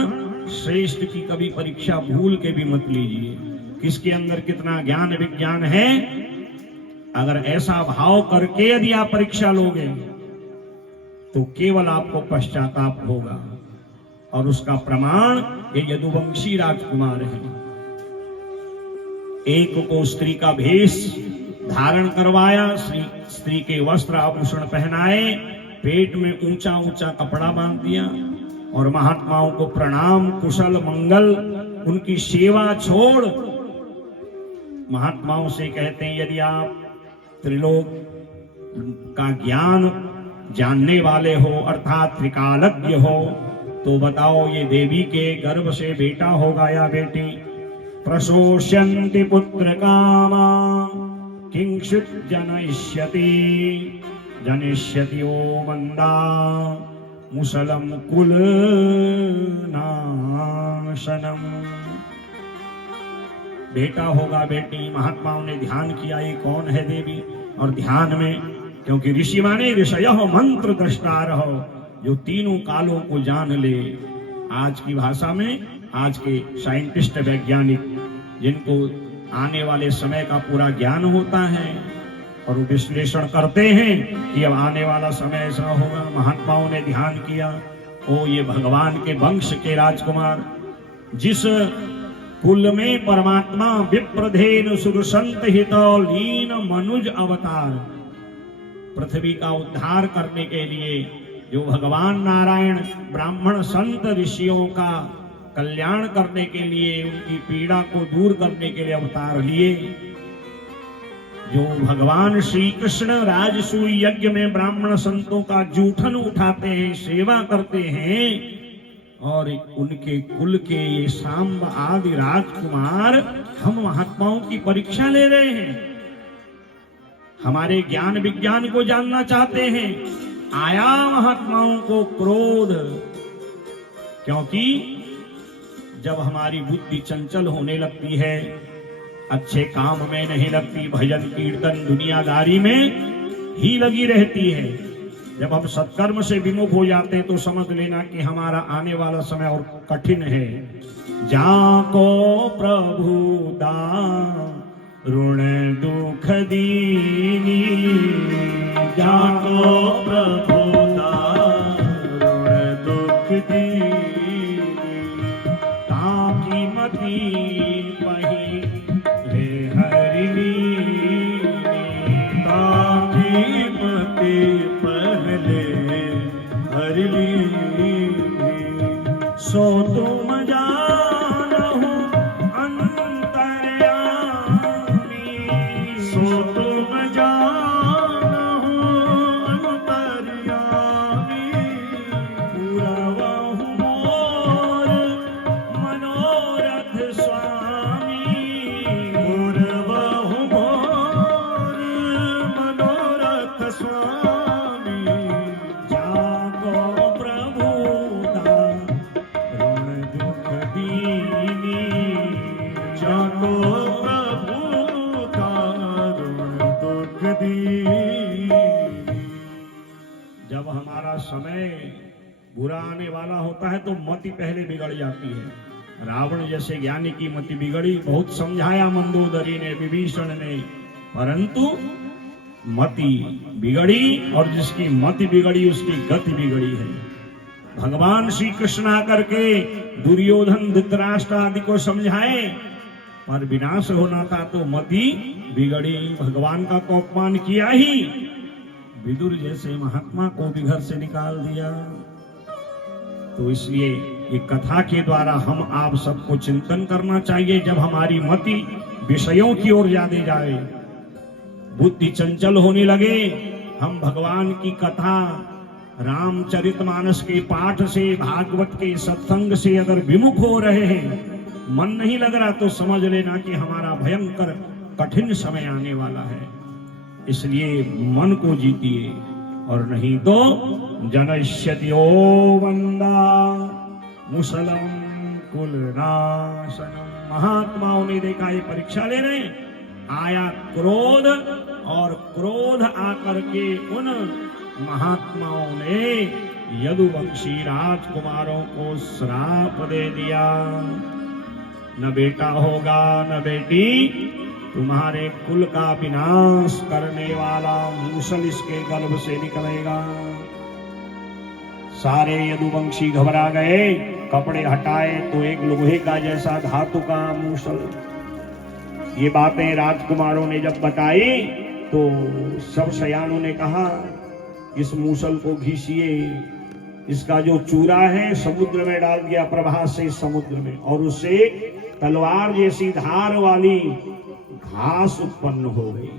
श्रेष्ठ की कभी परीक्षा भूल के भी मत लीजिए। किसके अंदर कितना ज्ञान विज्ञान है, अगर ऐसा भाव करके यदि आप परीक्षा लोगे तो केवल आपको पश्चाताप होगा। और उसका प्रमाण ये यदुवंशी राजकुमार है। एक को स्त्री का भेष धारण करवाया, स्त्री के वस्त्र आभूषण पहनाए, पेट में ऊंचा ऊंचा कपड़ा बांध दिया और महात्माओं को प्रणाम, कुशल मंगल, उनकी सेवा छोड़ महात्माओं से कहते हैं, यदि आप त्रिलोक का ज्ञान जानने वाले हो अर्थात त्रिकालज्ञ हो तो बताओ ये देवी के गर्भ से बेटा होगा या बेटी? प्रशोष्यन्ति पुत्र कामा किंचित् जनयिष्यति जनिष्यति ओ मंदा मुसलम कुल नाशनम। बेटा होगा बेटी? महात्माओं ने ध्यान किया ये कौन है देवी, और ध्यान में, क्योंकि ऋषि माने ऋषयः मंत्र द्रष्टारः, जो तीनों कालों को जान ले। आज की भाषा में आज के साइंटिस्ट वैज्ञानिक जिनको आने वाले समय का पूरा ज्ञान होता है और वो विश्लेषण करते हैं कि अब आने वाला समय ऐसा होगा। महात्माओं ने ध्यान किया, ओ ये भगवान के वंश के राजकुमार, जिस कुल में परमात्मा विप्रधेनु सुरसंत हित लीन मनुज अवतार, पृथ्वी का उद्धार करने के लिए जो भगवान नारायण ब्राह्मण संत ऋषियों का कल्याण करने के लिए, उनकी पीड़ा को दूर करने के लिए अवतार लिए। जो भगवान श्री कृष्ण राजसूय यज्ञ में ब्राह्मण संतों का जूठन उठाते हैं, सेवा करते हैं, और उनके कुल के ये सांब आदि राजकुमार हम महात्माओं की परीक्षा ले रहे हैं, हमारे ज्ञान विज्ञान को जानना चाहते हैं। आया महात्माओं को क्रोध, क्योंकि जब हमारी बुद्धि चंचल होने लगती है, अच्छे काम में नहीं लगती, भजन कीर्तन दुनियादारी में ही लगी रहती है, जब हम सत्कर्म से विमुख हो जाते हैं तो समझ लेना कि हमारा आने वाला समय और कठिन है। जाको प्रभु दारुण दुख दीनी, जाको प्रभु दारुण दुख दीनी, ताकि मती वही रे हरिणी, ताकि मती पहले हरिणी, सो तुम जानहु अंतर्यामी, सो तुम जानहु अंतर्यामी, पुरवहु समय बुरा आने वाला होता है तो मति पहले बिगड़ जाती है। रावण जैसे ज्ञानी की मति बिगड़ी, बहुत समझाया मंदोदरी ने, विभीषण ने, परंतु मति बिगड़ी, और जिसकी मति बिगड़ी उसकी गति बिगड़ी है। भगवान श्री कृष्ण आकर के दुर्योधन धृतराष्ट्र आदि को समझाए, पर विनाश होना था तो मति बिगड़ी, भगवान का तो अपमान किया ही, विदुर जैसे महात्मा को भी घर से निकाल दिया। तो इसलिए ये कथा के द्वारा हम आप सबको चिंतन करना चाहिए। जब हमारी मति विषयों की ओर ज्यादा जाए, बुद्धि चंचल होने लगे, हम भगवान की कथा, रामचरितमानस के पाठ से, भागवत के सत्संग से अगर विमुख हो रहे हैं, मन नहीं लग रहा, तो समझ लेना कि हमारा भयंकर कठिन समय आने वाला है। इसलिए मन को जीतिए, और नहीं तो जनश्यति ओ वंदा मुसलम कुलनाशनम। महात्माओं ने देखा, ये परीक्षा ले रहे हैं, आया क्रोध, और क्रोध आकर के उन महात्माओं ने यदुवंशी राजकुमारों को श्राप दे दिया, न बेटा होगा न बेटी, तुम्हारे कुल का विनाश करने वाला मूसल इसके गर्भ से निकलेगा। सारे यदुवंशी घबरा गए, कपड़े हटाए तो एक लोहे का जैसा धातु का मूसल। ये बातें राजकुमारों ने जब बताई तो सब शयानों ने कहा, इस मूसल को घिसिए, इसका जो चूरा है समुद्र में डाल दिया, प्रभा से समुद्र में, और उससे तलवार जैसी धार वाली घास उत्पन्न हो गई।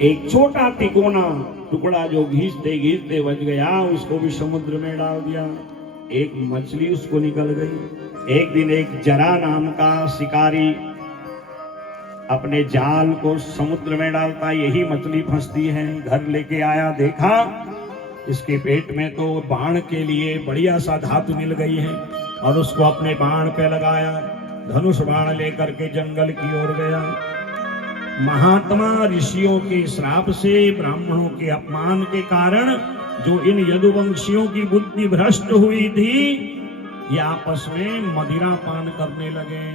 एक छोटा तिकोना टुकड़ा जो घिसते घिसते बच गया, उसको भी समुद्र में डाल दिया। एक मछली उसको निकल गई। एक दिन एक जरा नाम का शिकारी अपने जाल को समुद्र में डालता, यही मछली फंसती है। घर लेके आया, देखा इसके पेट में तो बाण के लिए बढ़िया सा धातु मिल गई है, और उसको अपने बाण पे लगाया, धनुष बाण लेकर के जंगल की ओर गया। महात्मा ऋषियों के श्राप से, ब्राह्मणों के अपमान के कारण जो इन यदुवंशियों की बुद्धि भ्रष्ट हुई थी, ये आपस में मदिरा पान करने लगे।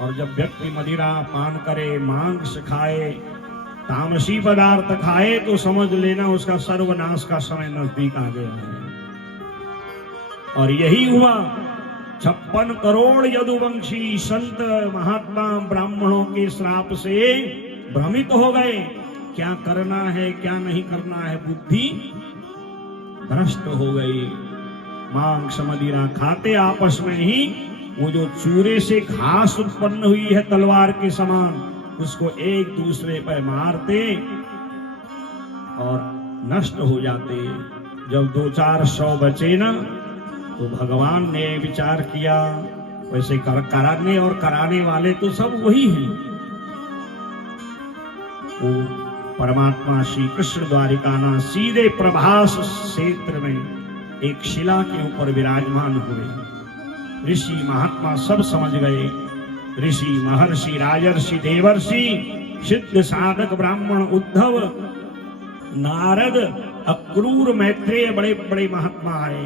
और जब व्यक्ति मदिरा पान करे, मांस खाए, तामसी पदार्थ खाए, तो समझ लेना उसका सर्वनाश का समय नजदीक आ गया है। और यही हुआ। 56 करोड़ यदुवंशी संत महात्मा ब्राह्मणों के श्राप से भ्रमित हो गए। क्या करना है क्या नहीं करना है, बुद्धि भ्रष्ट हो गई। मांस मदिरा खाते आपस में ही वो जो चूरे से घास उत्पन्न हुई है तलवार के समान, उसको एक दूसरे पर मारते और नष्ट हो जाते। जब 200-400 बचे ना, तो भगवान ने विचार किया, वैसे कराने और कराने वाले तो सब वही हैं। वो परमात्मा श्री कृष्ण द्वारिकानाथ सीधे प्रभास क्षेत्र में एक शिला के ऊपर विराजमान हुए। ऋषि महात्मा सब समझ गए। ऋषि महर्षि राजर्षि देवर्षि सिद्ध साधक ब्राह्मण उद्धव नारद अक्रूर मैत्रेय बड़े बड़े महात्मा आए,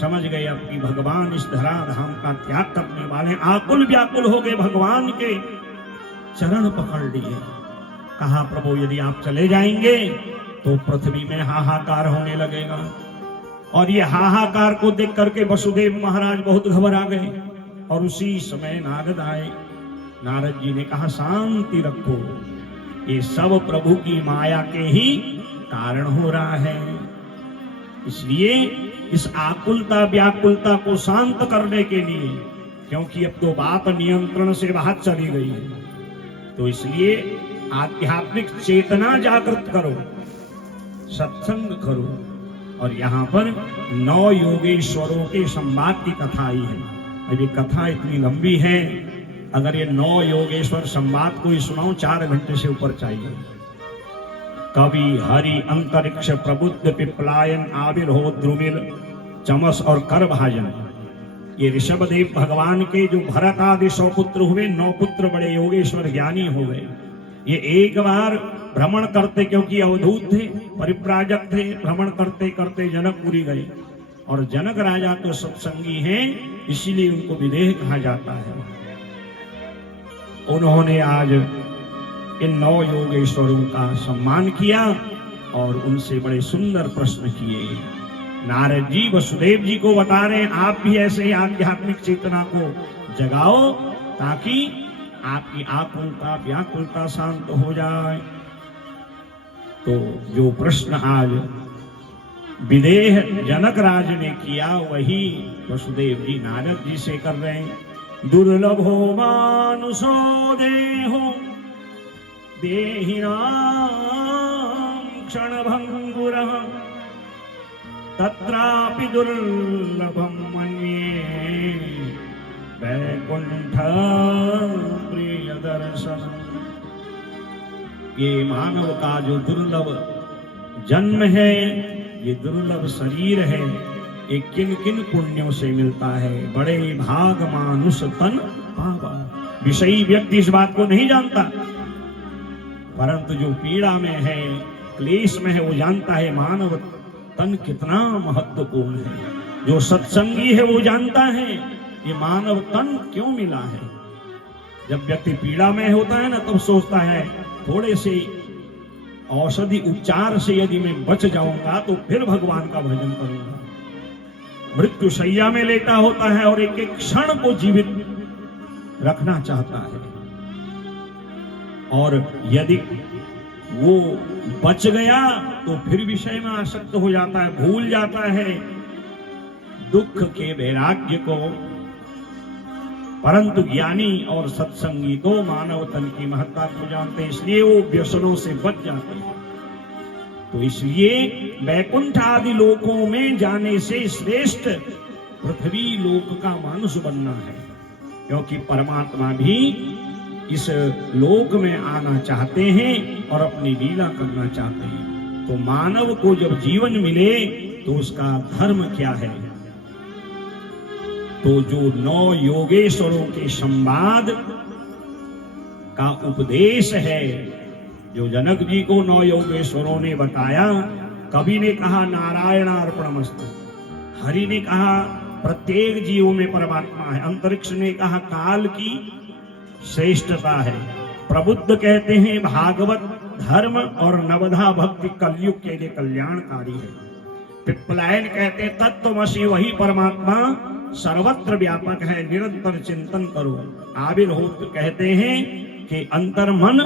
समझ गए अब कि भगवान इस धराधाम का त्याग करने वाले। आकुल व्याकुल हो गए, भगवान के चरण पकड़ लिए। कहा, प्रभु यदि आप चले जाएंगे तो पृथ्वी में हाहाकार होने लगेगा। और ये हाहाकार को देख करके वसुदेव महाराज बहुत घबरा गए। और उसी समय नारद आए। नारद जी ने कहा, शांति रखो, ये सब प्रभु की माया के ही कारण हो रहा है। इसलिए इस आकुलता व्याकुलता को शांत करने के लिए, क्योंकि अब तो बात नियंत्रण से बाहर चली गई है, तो इसलिए आध्यात्मिक चेतना जागृत करो, सत्संग करो। और यहाँ पर 9 योगेश्वरों के संवाद की कथा आई है। अब ये कथा इतनी लंबी है, अगर ये 9 योगेश्वर संवाद को ही सुनाऊं 4 घंटे से ऊपर चाहिए। कवि हरि अंतरिक्ष प्रबुद्ध पिपलायन आविर्हो द्रुमिल चमस और कर भाजन, ये ऋषभदेव भगवान के जो भरत आदि 100 पुत्र हुए, 9 पुत्र बड़े योगेश्वर ज्ञानी हो गए। ये एक बार भ्रमण करते, क्योंकि अवधूत थे, परिव्राजक थे, भ्रमण करते करते जनकपुरी गए। और जनक राजा तो सत्संगी हैं, इसीलिए उनको विदेह कहा जाता है। उन्होंने आज इन 9 योगेश्वरों का सम्मान किया और उनसे बड़े सुंदर प्रश्न किए। नारद जी वसुदेव जी को बता रहे हैं, आप भी ऐसे ही आध्यात्मिक चेतना को जगाओ ताकि आपकी आकुलता व्याकुलता शांत हो जाए। तो जो प्रश्न आज विदेह जनक राज ने किया, वही वसुदेव जी नारद जी से कर रहे हैं। दुर्लभो मानुषो देहो देहिनां क्षणभंगुरः तत्रापि दुर्लभं मन्ये वैकुंठ प्रिय दर्शन। ये मानव का जो दुर्लभ जन्म है, ये दुर्लभ शरीर है, ये किन किन पुण्यों से मिलता है। बड़े भाग मानुष तन पावा। विषयी व्यक्ति इस बात को नहीं जानता, परंतु जो पीड़ा में है, क्लेश में है, वो जानता है मानव तन कितना महत्वपूर्ण है। जो सत्संगी है वो जानता है ये मानव तन क्यों मिला है। जब व्यक्ति पीड़ा में होता है ना, तब सोचता है थोड़े से औषधि उपचार से यदि मैं बच जाऊंगा तो फिर भगवान का भजन करूंगा। मृत्यु शैया में लेटा होता है और एक एक क्षण को जीवित रखना चाहता है, और यदि वो बच गया तो फिर विषय में आसक्त हो जाता है, भूल जाता है दुख के वैराग्य को। परंतु ज्ञानी और सत्संगी तो मानव तन की महत्ता को जानते हैं, इसलिए वो व्यसनों से बच जाते हैं। तो इसलिए वैकुंठ आदि लोकों में जाने से श्रेष्ठ पृथ्वी लोक का मनुष्य बनना है, क्योंकि परमात्मा भी इस लोक में आना चाहते हैं और अपनी लीला करना चाहते हैं। तो मानव को जब जीवन मिले तो उसका धर्म क्या है। तो जो 9 योगेश्वरों के संवाद का उपदेश है, जो जनक जी को 9 योगेश्वरों ने बताया। कवि ने कहा नारायणार्पणमस्तु, हरि ने कहा प्रत्येक जीव में परमात्मा है, अंतरिक्ष ने कहा काल की श्रेष्ठता है, प्रबुद्ध कहते हैं भागवत धर्म और नवधा भक्ति कलयुग के लिए कल्याणकारी है, पिप्पलायन कहते हैं तत्वमसि वही परमात्मा सर्वत्र व्यापक है, निरंतर चिंतन करो। आविर्भूत कहते हैं कि अंतर्मन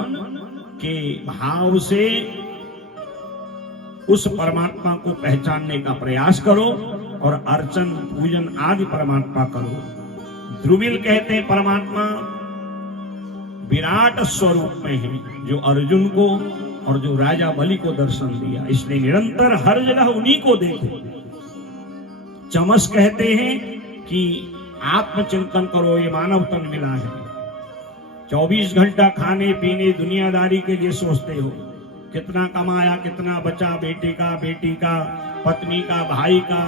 के भाव से उस परमात्मा को पहचानने का प्रयास करो और अर्चन पूजन आदि परमात्मा करो। ध्रुमिल कहते हैं परमात्मा विराट स्वरूप में है, जो अर्जुन को और जो राजा बलि को दर्शन दिया, इसलिए निरंतर हर जगह उन्हीं को देखो। चमस कहते हैं कि आत्मचिंतन करो, ये मानव तन मिला है। 24 घंटा खाने पीने दुनियादारी के लिए सोचते हो, कितना कमाया कितना बचा, बेटे का बेटी का पत्नी का भाई का,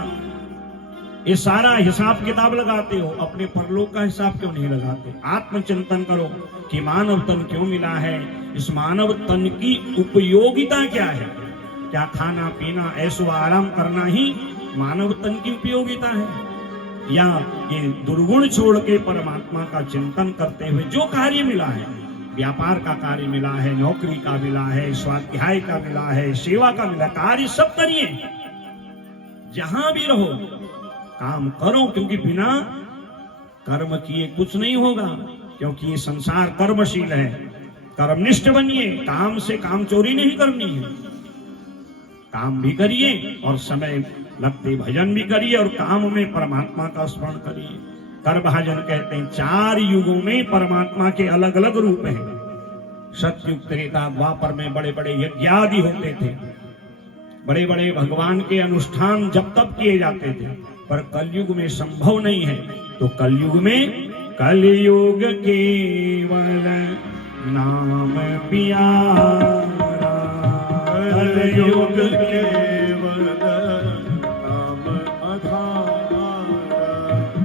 ये सारा हिसाब किताब लगाते हो, अपने परलोक का हिसाब क्यों नहीं लगाते। आत्मचिंतन करो कि मानव तन क्यों मिला है, इस मानव तन की उपयोगिता क्या है। क्या खाना पीना ऐशो आराम करना ही मानव तन की उपयोगिता है, या ये दुर्गुण छोड़ के परमात्मा का चिंतन करते हुए जो कार्य मिला है, व्यापार का कार्य मिला है, नौकरी का मिला है, स्वाध्याय का मिला है, सेवा का मिला, कार्य सब करिए, जहां भी रहो काम करो, क्योंकि बिना कर्म किए कुछ नहीं होगा, क्योंकि ये संसार कर्मशील है। कर्मनिष्ठ बनिए, काम से काम चोरी नहीं करनी है, काम भी करिए और समय लगते भजन भी करिए और काम में परमात्मा का स्मरण करिए। कर भजन कहते हैं 4 युगों में परमात्मा के अलग अलग रूप हैं। सतयुग त्रेता द्वापर में बड़े बड़े यज्ञ आदि होते थे, बड़े बड़े भगवान के अनुष्ठान जब तब किए जाते थे, पर कलयुग में संभव नहीं है। तो कलयुग में कलयुग केवल नाम प्यारा, कलयुग केवल नाम आधारा,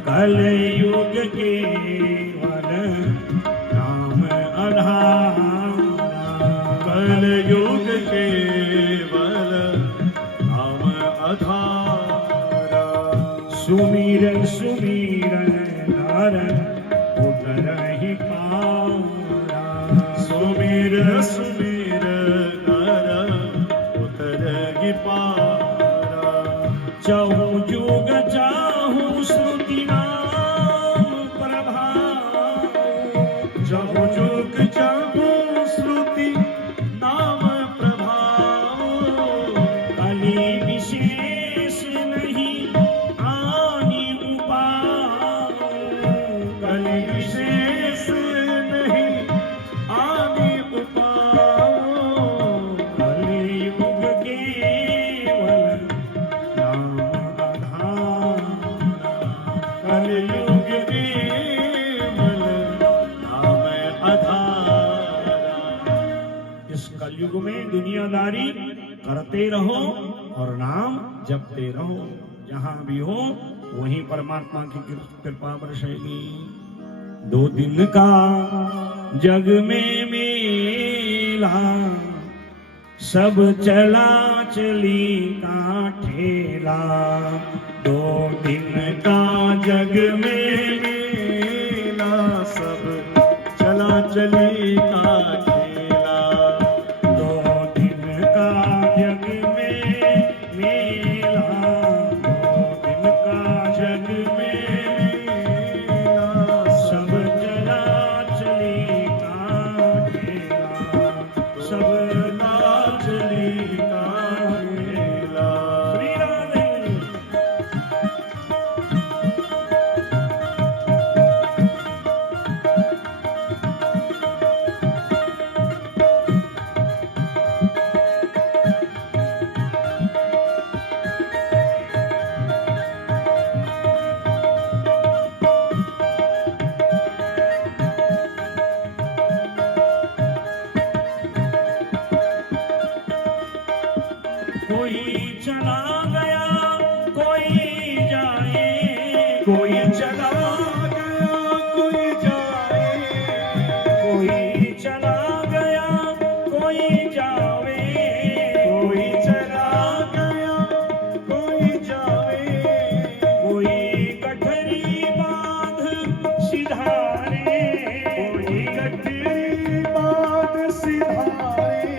कलयुग केवल नाम आधारा, कलयुग अधारा। सुमिरन सुमिरन नर उतरहि पारा। सुमिर सुमिर नर उतरहि पारा। चहु जुग चाहु श्रुति नाम प्रभाव। जहु जुग जहु श्रुति नाम प्रभाव। कलि विशेष नहीं आनि उपाय। कलि विशेष नहीं आदि उपाय। कलियुग केवल नाम आधार। कलयुग केवल नाम आधारा। इस कलयुग में दुनियादारी करते रहो और नाम जपते रहो। जहां भी हो वहीं परमात्मा की कृपा बरसेगी। 2 दिन का जग में मेला, सब चला चली का ठेला। 2 दिन का जग में मेला, सब चला चली का खेला। 2 दिन का जग में मेला, 2 दिन का जग में मेला, सब चला चली का ठेला। सब चला चली का खेला। श्री राधे। कोई चला गया कोई जाए। कोई चला गया कोई जाए। कोई चला गया कोई जावे। कोई चला गया कोई जाए। कोई गठरी बांध सिधारे। कोई गठरी बात सिधारे।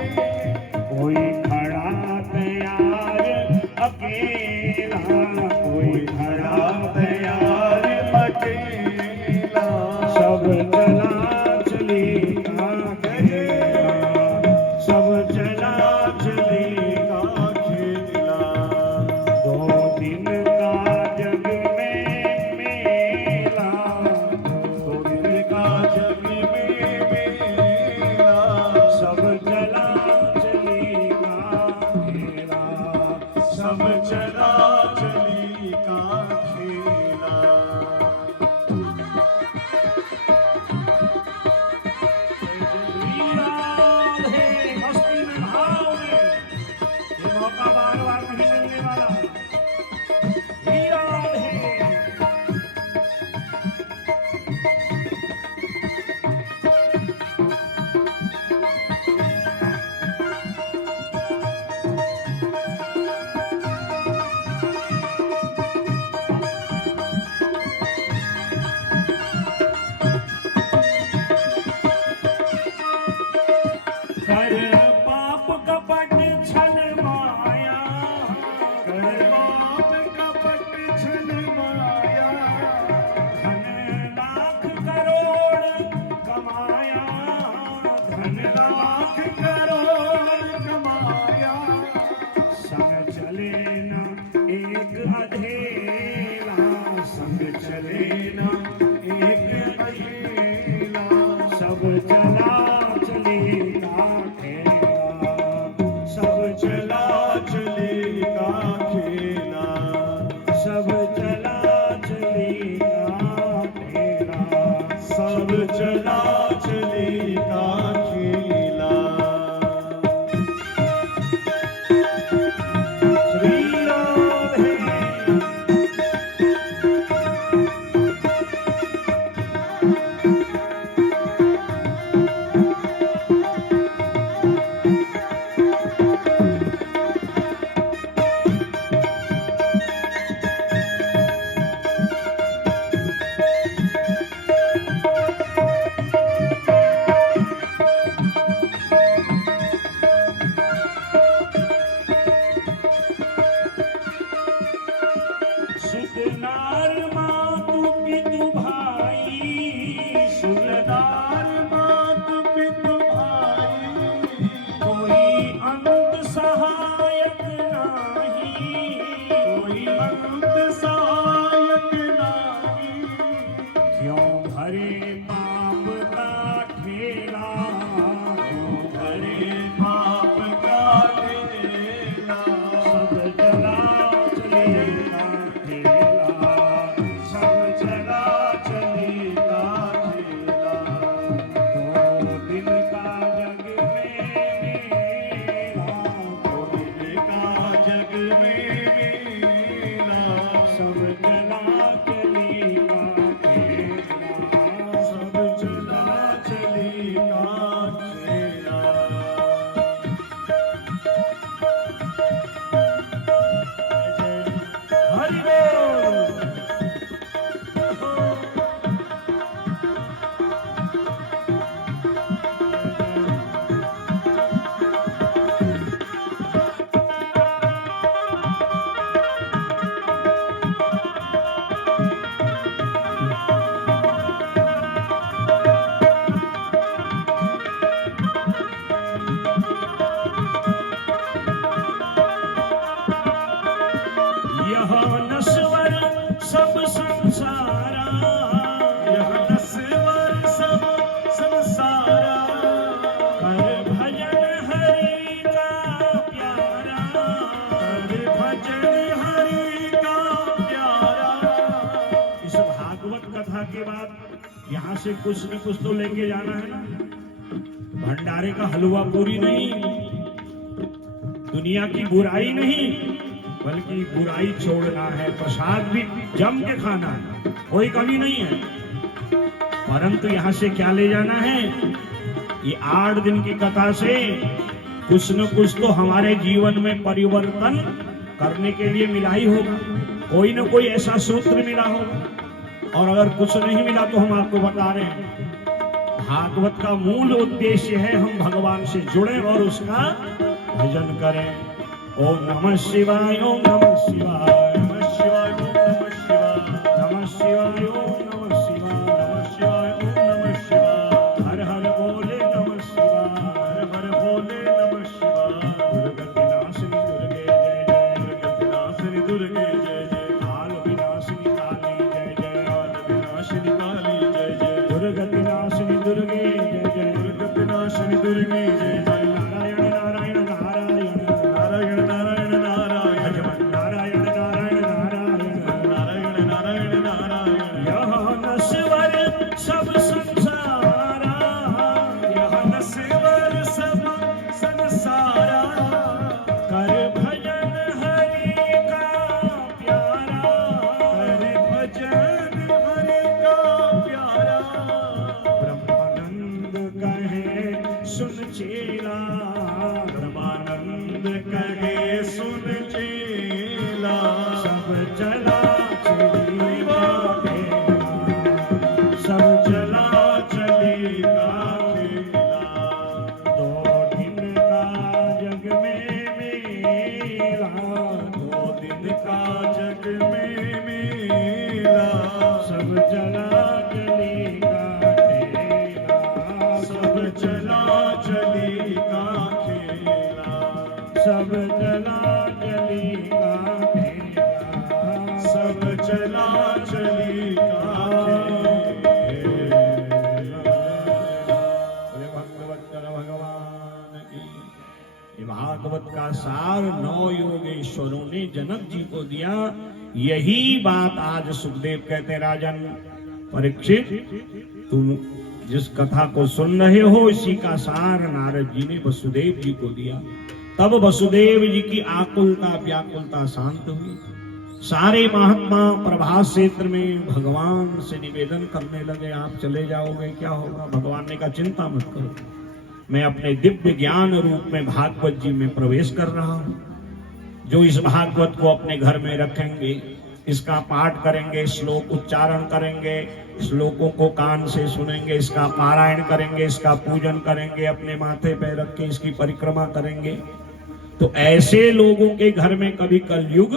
कोई खड़ा तैयार अकेला। कोई खड़ा तैयार अकेला। सब चला चली का खेला। सब चला चली का खेला। 2 दिन का जग में मेला। 2 दिन का जग में मेला। सब चला चली का खेला। सब चला चली का खेला। श्री राधे। मस्ती में भाव में ये मौका बार बार नहीं मिलने वाला। श्री राधे। कर पाप कपट छल माया। कर पाप कपट छल माया। धन लाख करोड़ कमाया। धन लाख करोड़ कमाया। संग चले न एक अधेला। संग चले न एक अकेला। सब चला चली का खेला। सब चला चली का खेला। सब चला चली का खेला। सब चला चली का खेला। श्री राधे। यह नश्वर सब संसारा, यह नश्वर सब संसारा, कर भजन हरि का प्यारा, कर भजन हरि का प्यारा। इस भागवत कथा के बाद यहाँ से कुछ न कुछ तो लेके जाना है ना। भंडारे का हलवा पूरी नहीं, दुनिया की बुराई नहीं, बल्कि बुराई छोड़ना है, प्रसाद भी जम के खाना है, कोई कमी नहीं है। परंतु यहाँ से क्या ले जाना है, ये 8 दिन की कथा से कुछ न कुछ तो हमारे जीवन में परिवर्तन करने के लिए मिला ही होगा, कोई न कोई ऐसा सूत्र मिला होगा। और अगर कुछ नहीं मिला तो हम आपको बता रहे हैं, भागवत का मूल उद्देश्य है हम भगवान से जुड़े और उसका भजन करें। ओम नमः शिवाय, ओम नमः शिवाय, नमः शिवाय, ओम नमः शिवाय, नमः शिवाय, ओम नमः शिवाय, नमः शिवाय, ओम नमः शिवाय, हर हर बोले नमः शिवाय, हर हर भोले नमः शिवाय, दुर्गतिनाशिनी दुर्गे जय जय, दुर्गतिनाशिनी दुर्गे जय जय, काल विनाशिनी काली जय जय, काल विनाशिनी काली जय जय, दुर्गतिनाशिनी दुर्गे जय जय, दुर्गतिनाशिनी दुर्गे जय जय, नारायण नारायण नारायण, नारायण नारायण नारायण, भजमन नारायण नारायण नारायण, नारायण नारायण नारायण, यह नश्वर सब संसारा, यह नश्वर सब संसारा, कर भजन हरि का प्यारा, कर भजन हरि का प्यारा। ब्रह्मानंद कहे सुन चेला, ब्रह्मानंद कहे सुन चेला, सब चला चली का खेला, सब चला चली का खेला, 2 दिन का जग में मेला, 2 दिन का जग में मेला, सब चला चली का खेला, सब चला चली का खेला, सब चला चली का खेला, सब चला चली का खेला। बोले भगवत भगवान की। ये भागवत का सार 9 योगेश्वरों ने जनक जी को दिया। यही बात आज सुखदेव कहते हैं, राजन परीक्षित, तुम जिस कथा को सुन रहे हो इसी का सार नारद जी ने वसुदेव जी को दिया। तब वसुदेव जी की आकुलता व्याकुलता शांत हुई। सारे महात्मा प्रभास क्षेत्र में भगवान से निवेदन करने लगे, आप चले जाओगे क्या होगा? भगवान ने कहा चिंता मत करो, मैं अपने दिव्य ज्ञान रूप में भागवत जी में प्रवेश कर रहा हूं। जो इस भागवत को अपने घर में रखेंगे, इसका पाठ करेंगे, श्लोक उच्चारण करेंगे, श्लोकों को कान से सुनेंगे, इसका पारायण करेंगे, इसका पूजन करेंगे, अपने माथे पे रख के इसकी परिक्रमा करेंगे, तो ऐसे लोगों के घर में कभी कलयुग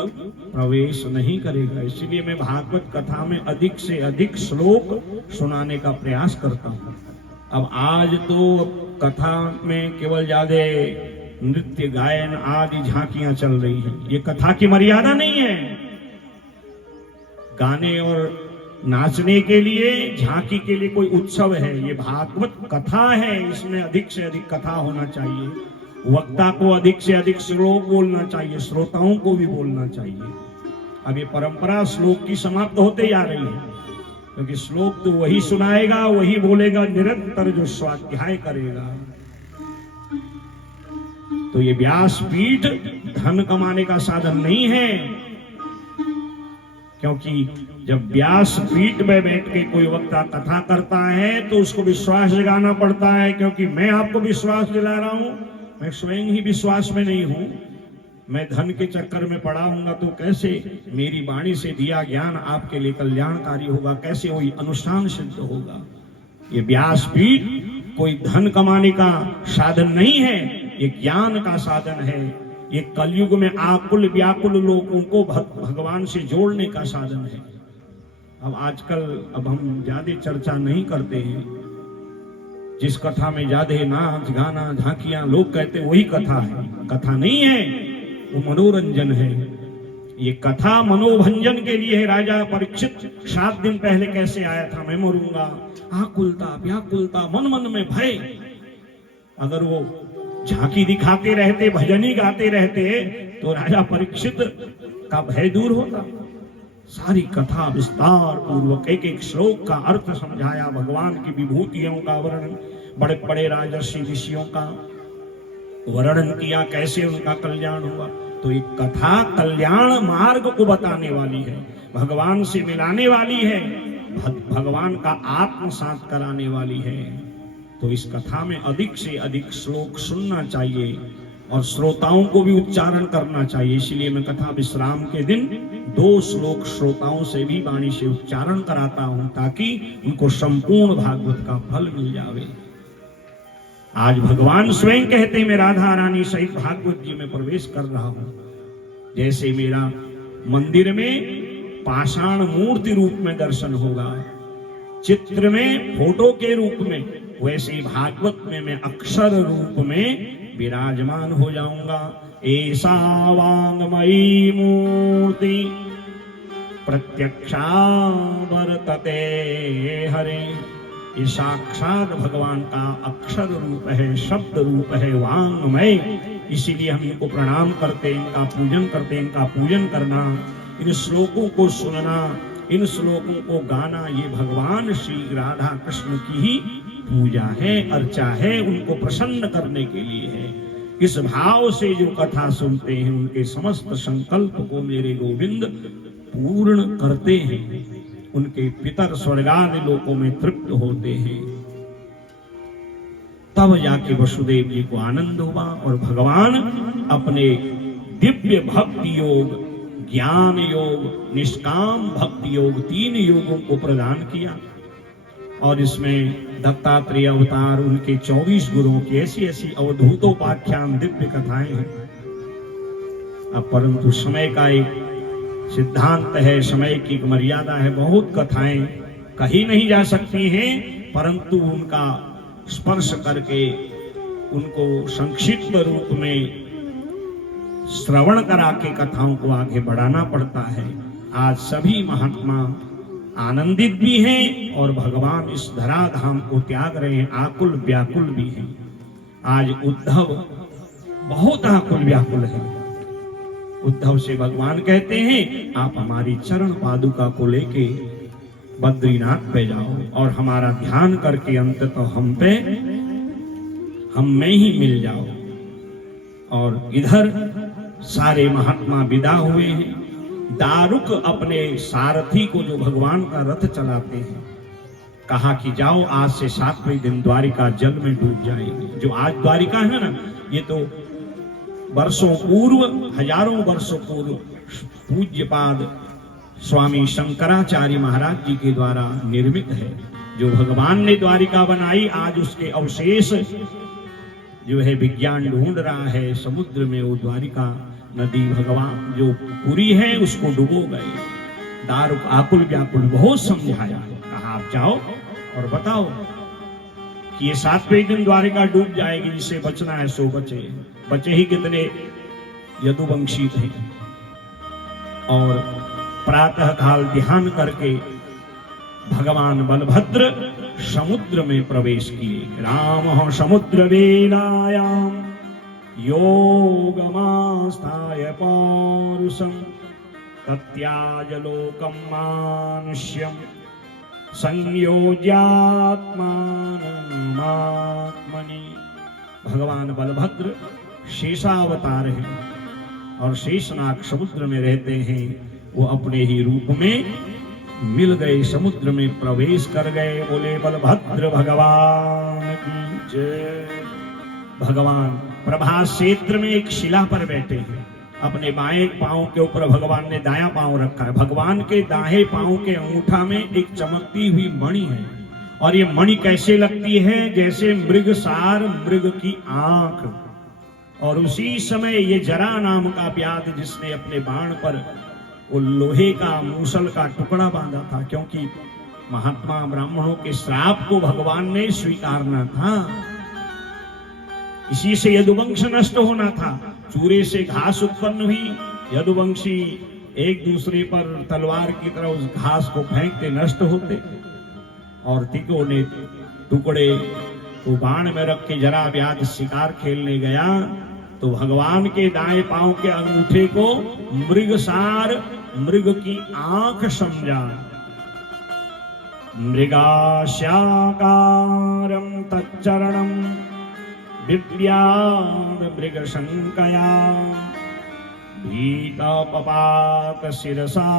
प्रवेश नहीं करेगा। इसलिए मैं भागवत कथा में अधिक से अधिक श्लोक सुनाने का प्रयास करता हूँ। अब आज तो कथा में केवल ज्यादा नृत्य गायन आदि झांकियां चल रही हैं। ये कथा की मर्यादा नहीं है। गाने और नाचने के लिए, झांकी के लिए कोई उत्सव है, ये भागवत कथा है। इसमें अधिक से अधिक कथा होना चाहिए, वक्ता को अधिक से अधिक श्लोक बोलना चाहिए, श्रोताओं को भी बोलना चाहिए। अब ये परंपरा श्लोक की समाप्त होते जा रही है, क्योंकि श्लोक तो वही सुनाएगा, वही बोलेगा निरंतर जो स्वाध्याय करेगा। तो ये व्यासपीठ धन कमाने का साधन नहीं है, क्योंकि जब व्यासपीठ में बैठ के कोई वक्ता कथा करता है तो उसको विश्वास जगाना पड़ता है, क्योंकि मैं आपको विश्वास दिला रहा हूं, मैं स्वयं ही विश्वास में नहीं हूं। मैं धन के चक्कर में पड़ा हूंगा तो कैसे मेरी वाणी से दिया ज्ञान आपके लिए कल्याणकारी होगा, कैसे वही अनुष्ठान सिद्ध होगा। ये व्यासपीठ कोई धन कमाने का साधन नहीं है, ये ज्ञान का साधन है। ये कलयुग में आकुल व्याकुल लोगों को भगवान से जोड़ने का साधन है। अब आजकल हम ज्यादा चर्चा नहीं करते हैं। जिस कथा में ज्यादा नाच गाना झांकियां लोग कहते वही कथा है। कथा नहीं है, वो मनोरंजन है। ये कथा मनोभंजन के लिए है। राजा परीक्षित 7 दिन पहले कैसे आया था, मैं मरूंगा, आकुलता व्याकुलता, मन मन में भय। अगर वो झांकी दिखाते रहते, भजनी गाते रहते, तो राजा परीक्षित का भय दूर होता। सारी कथा विस्तार पूर्वक एक एक श्लोक का अर्थ समझाया, भगवान की विभूतियों का वर्णन, बड़े बड़े राजर्षि ऋषियों का वर्णन किया, कैसे उनका कल्याण हुआ। तो एक कथा कल्याण मार्ग को बताने वाली है, भगवान से मिलाने वाली है, भगवान का आत्मसात कराने वाली है। तो इस कथा में अधिक से अधिक श्लोक सुनना चाहिए और श्रोताओं को भी उच्चारण करना चाहिए। इसलिए मैं कथा विश्राम के दिन 2 श्लोक श्रोताओं से भी वाणी से उच्चारण कराता हूं, ताकि उनको संपूर्ण भागवत का फल मिल जावे। आज भगवान स्वयं कहते, मैं राधा रानी सहित भागवत जी में प्रवेश कर रहा हूं। जैसे मेरा मंदिर में पाषाण मूर्ति रूप में दर्शन होगा, चित्र में फोटो के रूप में, वैसे ही भागवत में मैं अक्षर रूप में विराजमान हो जाऊंगा। ऐसा वांगमयी मूर्ति प्रत्यक्षा वर्तते हरे। ये साक्षात भगवान का अक्षर रूप है, शब्द रूप है, वांगमय। इसीलिए हम इनको प्रणाम करते, इनका पूजन करते। इनका पूजन करना, इन श्लोकों को सुनना, इन श्लोकों को गाना, ये भगवान श्री राधा कृष्ण की ही पूजा है, अर्चा है, उनको प्रसन्न करने के लिए है। इस भाव से जो कथा सुनते हैं, उनके समस्त संकल्प को मेरे गोविंद पूर्ण करते हैं। उनके पितर स्वर्गादि लोकों में तृप्त होते हैं। तब जाके वसुदेव जी को आनंद हुआ और भगवान अपने दिव्य भक्ति योग, ज्ञान योग, निष्काम भक्ति योग, 3 योगों को प्रदान किया। और इसमें दत्तात्रेय अवतार, उनके 24 गुरुओं की ऐसी ऐसी अवधूतोपाख्यान दिव्य कथाएं हैं। अब परंतु समय का एक सिद्धांत है, समय की एक मर्यादा है। बहुत कथाएं कही नहीं जा सकती हैं, परंतु उनका स्पर्श करके उनको संक्षिप्त रूप में श्रवण करा के कथाओं को आगे बढ़ाना पड़ता है। आज सभी महात्मा आनंदित भी हैं और भगवान इस धराधाम को त्याग रहे हैं, आकुल व्याकुल भी हैं। आज उद्धव बहुत आकुल व्याकुल है। उद्धव से भगवान कहते हैं, आप हमारी चरण पादुका को लेके बद्रीनाथ पे जाओ और हमारा ध्यान करके अंततः हम में ही मिल जाओ। और इधर सारे महात्मा विदा हुए हैं। दारुक अपने सारथी को, जो भगवान का रथ चलाते हैं, कहा कि जाओ, आज से 7वें दिन द्वारिका जल में डूब जाएगी। जो आज द्वारिका है ना, ये तो वर्षों पूर्व, हजारों वर्षों पूर्व पूज्यपाद स्वामी शंकराचार्य महाराज जी के द्वारा निर्मित है। जो भगवान ने द्वारिका बनाई, आज उसके अवशेष जो है विज्ञान ढूंढ रहा है समुद्र में। वो द्वारिका नदी, भगवान जो पुरी है, उसको डुबो गए। दारुक आकुल व्याकुल बहुत समझाया, कहा आप जाओ और बताओ कि ये 7वें दिन द्वारिका डूब जाएगी, जिसे बचना है सो बचे। बचे ही कितने, यदुवंशी थे। और प्रातः काल ध्यान करके भगवान बलभद्र समुद्र में प्रवेश किए। राम समुद्र वेलायाम योगमास्थाय पौरुषं तत्याज लोकं मानुष्यं संयोज्यात्मानमात्मनि। भगवान बलभद्र शेषावतार हैं और शेषनाग समुद्र में रहते हैं। वो अपने ही रूप में मिल गए, समुद्र में प्रवेश कर गए। बोले बलभद्र भगवान की जय। भगवान प्रभास क्षेत्र में एक शिला पर बैठे हैं। अपने बाएं पांव के ऊपर भगवान ने दायां पांव रखा है। भगवान के दाएं पांव के अंगूठा में एक चमकती हुई मणि है। और ये मणि कैसे लगती है, जैसे मृगसार, मृग की आंख। और उसी समय ये जरा नाम का व्याध, जिसने अपने बाण पर वो लोहे का मूसल का टुकड़ा बांधा था, क्योंकि महात्मा ब्राह्मणों के श्राप को भगवान ने स्वीकारना था। इसी से यदुवंश नष्ट होना था। चूरे से घास उत्पन्न हुई, यदुवंशी एक दूसरे पर तलवार की तरह उस घास को फेंकते नष्ट होते, और तिकों ने टुकड़े को बाण में रख के जरा व्याध शिकार खेलने गया तो भगवान के दाएं पांव के अंगूठे को मृगसार, मृग की आंख समझा। मृगास्याकारं तच्चरणं बिभ्याद मृगशंकया भीतपपात शिरसा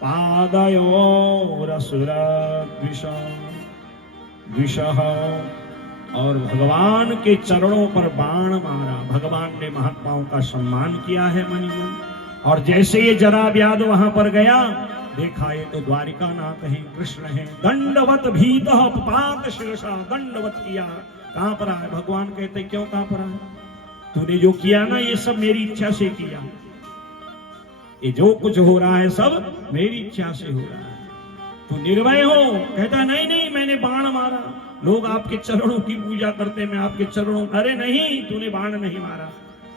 पादयोरसुरद्विषः, और भगवान के चरणों पर बाण मारा। भगवान ने महात्माओं का सम्मान किया है मणिमन। और जैसे ये जरा व्याध वहां पर गया, देखा ये तो द्वारिका नाथ है, कृष्ण है। दंडवत भीतः पपात शिरसा, दंडवत किया, कांप रहा है। भगवान कहते क्यों कांप रहा है? तूने जो किया ना ये सब मेरी इच्छा से किया, ये जो कुछ हो रहा है सब मेरी इच्छा से हो रहा है। तू निर्भय हो। कहता नहीं नहीं मैंने बाण मारा, लोग आपके चरणों की पूजा करते, मैं आपके चरणों। अरे नहीं, तूने बाण नहीं मारा,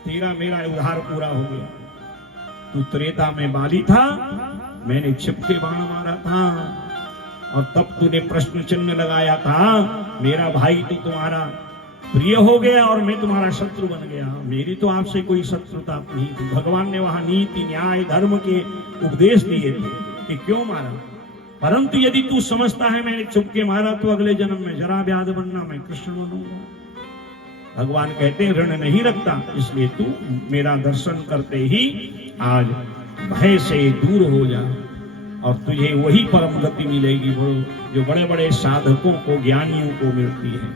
तेरा मेरा उद्धार पूरा हो गया। तू त्रेता में बाली था, मैंने छिपके बाण मारा था, और तब तूने प्रश्न चिन्ह लगाया था, मेरा भाई तो तुम्हारा प्रिय हो गया और मैं तुम्हारा शत्रु बन गया। मेरी तो आपसे कोई शत्रुता नहीं थी। भगवान ने वहां नीति न्याय धर्म के उपदेश दिए थे कि क्यों मारा, परंतु यदि तू समझता है मैंने चुपके मारा तो अगले जन्म में जरा व्याध बनना, मैं कृष्ण बनूंगा। भगवान कहते हैं ऋण नहीं रखता, इसलिए तू मेरा दर्शन करते ही आज भय से दूर हो जा, और तुझे वही परम गति मिलेगी जो बड़े बड़े साधकों को, ज्ञानियों को मिलती है।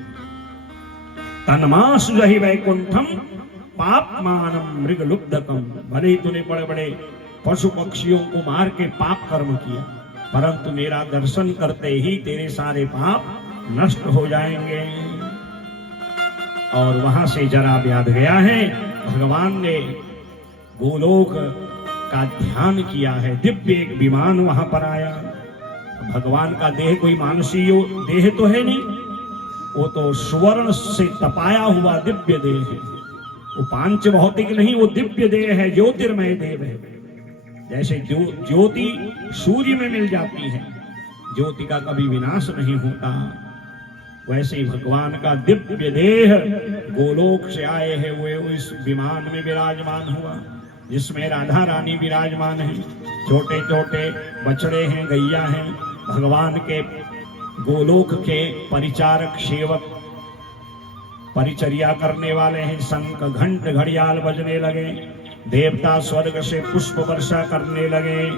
तन्मासु जहि वैकुंठम पापमानम मृगलुब्धकम। भले ही तूने बड़े बड़े पशु पक्षियों को मार के पाप कर्म किया, परंतु मेरा दर्शन करते ही तेरे सारे पाप नष्ट हो जाएंगे। और वहां से जरा व्याध गया है, भगवान ने गोलोक का ध्यान किया है। दिव्य एक विमान वहां पर आया। भगवान का देह कोई मानसीय देह तो है नहीं, वो तो स्वर्ण से तपाया हुआ दिव्य देह है। वो पांच भौतिक नहीं, वो दिव्य देह है, ज्योतिर्मय देव है। जैसे ज्योति सूर्य में मिल जाती है, ज्योति का कभी विनाश नहीं होता, वैसे ही भगवान का दिव्य देह गोलोक से आए हैं, वो इस विमान में विराजमान हुआ, जिसमें राधा रानी विराजमान है। छोटे छोटे बछड़े हैं, गैया हैं। भगवान के गोलोक के परिचारक सेवक परिचर्या करने वाले हैं। शंख घंट घड़ियाल बजने लगे, देवता स्वर्ग से पुष्प वर्षा करने लगे,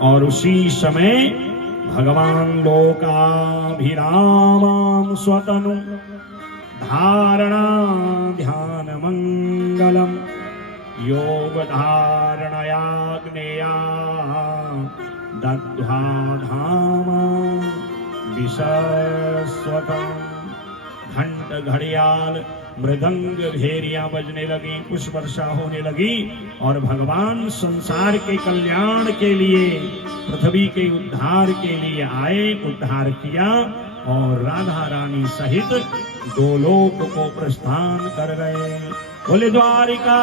और उसी समय भगवान लोकाभिरामं स्वतनु धारणा ध्यान मंगलम योग धारणयाग्नेया दग्ध्वा धामा विशस्वतम्। घंट घड़ियाल मृदंग भेरियां बजने लगी, पुष्प वर्षा होने लगी, और भगवान संसार के कल्याण के लिए, पृथ्वी के उद्धार के लिए आए, उद्धार किया, और राधा रानी सहित गोलोक को प्रस्थान कर गए। बोले द्वारिका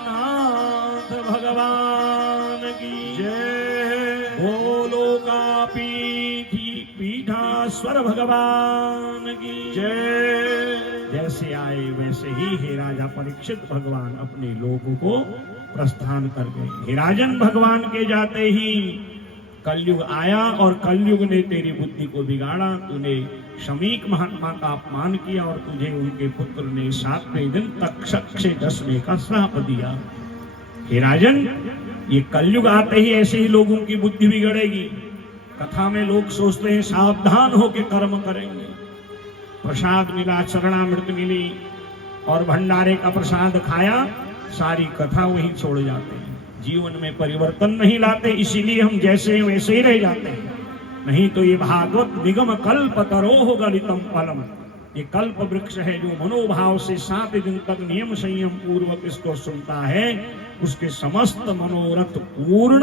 नाथ भगवान की जय। गोलोका पीठाश्वर भगवान की जय। जैसे आए वैसे ही हे राजा परीक्षित भगवान अपने लोगों को प्रस्थान कर गए। हे राजन, भगवान के जाते ही कलयुग आया, और कलयुग ने तेरी बुद्धि को बिगाड़ा। तूने शमीक महात्मा का अपमान किया, और तुझे उनके पुत्र ने 7वें दिन तक्षक से डसने का श्राप दिया। हे राजन, ये कलयुग आते ही ऐसे ही लोगों की बुद्धि बिगड़ेगी। कथा में लोग सोचते हैं सावधान होकर कर्म करेंगे, प्रसाद मिला, चरणामृत मिली और भंडारे का प्रसाद खाया, सारी कथा वहीं छोड़ जाते हैं, जीवन में परिवर्तन नहीं लाते। इसीलिए हम जैसे हैं वैसे ही रह जाते हैं। नहीं तो ये भागवत निगम कल्प तरोह गलितम फलम, ये कल्प वृक्ष है जो मनोभाव से 7 दिन तक नियम संयम पूर्वक इसको सुनता है, उसके समस्त मनोरथ पूर्ण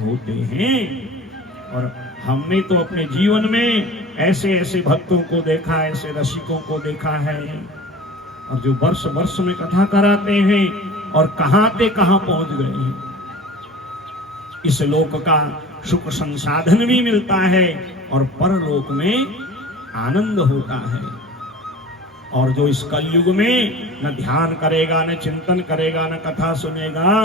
होते हैं। और हमने तो अपने जीवन में ऐसे ऐसे भक्तों को देखा, ऐसे रसिकों को देखा है, और जो वर्ष वर्ष में कथा कराते हैं, और कहां ते कहां पहुंच गए हैं। इस लोक का सुख संसाधन भी मिलता है और परलोक में आनंद होता है। और जो इस कलयुग में न ध्यान करेगा, न चिंतन करेगा, न कथा सुनेगा,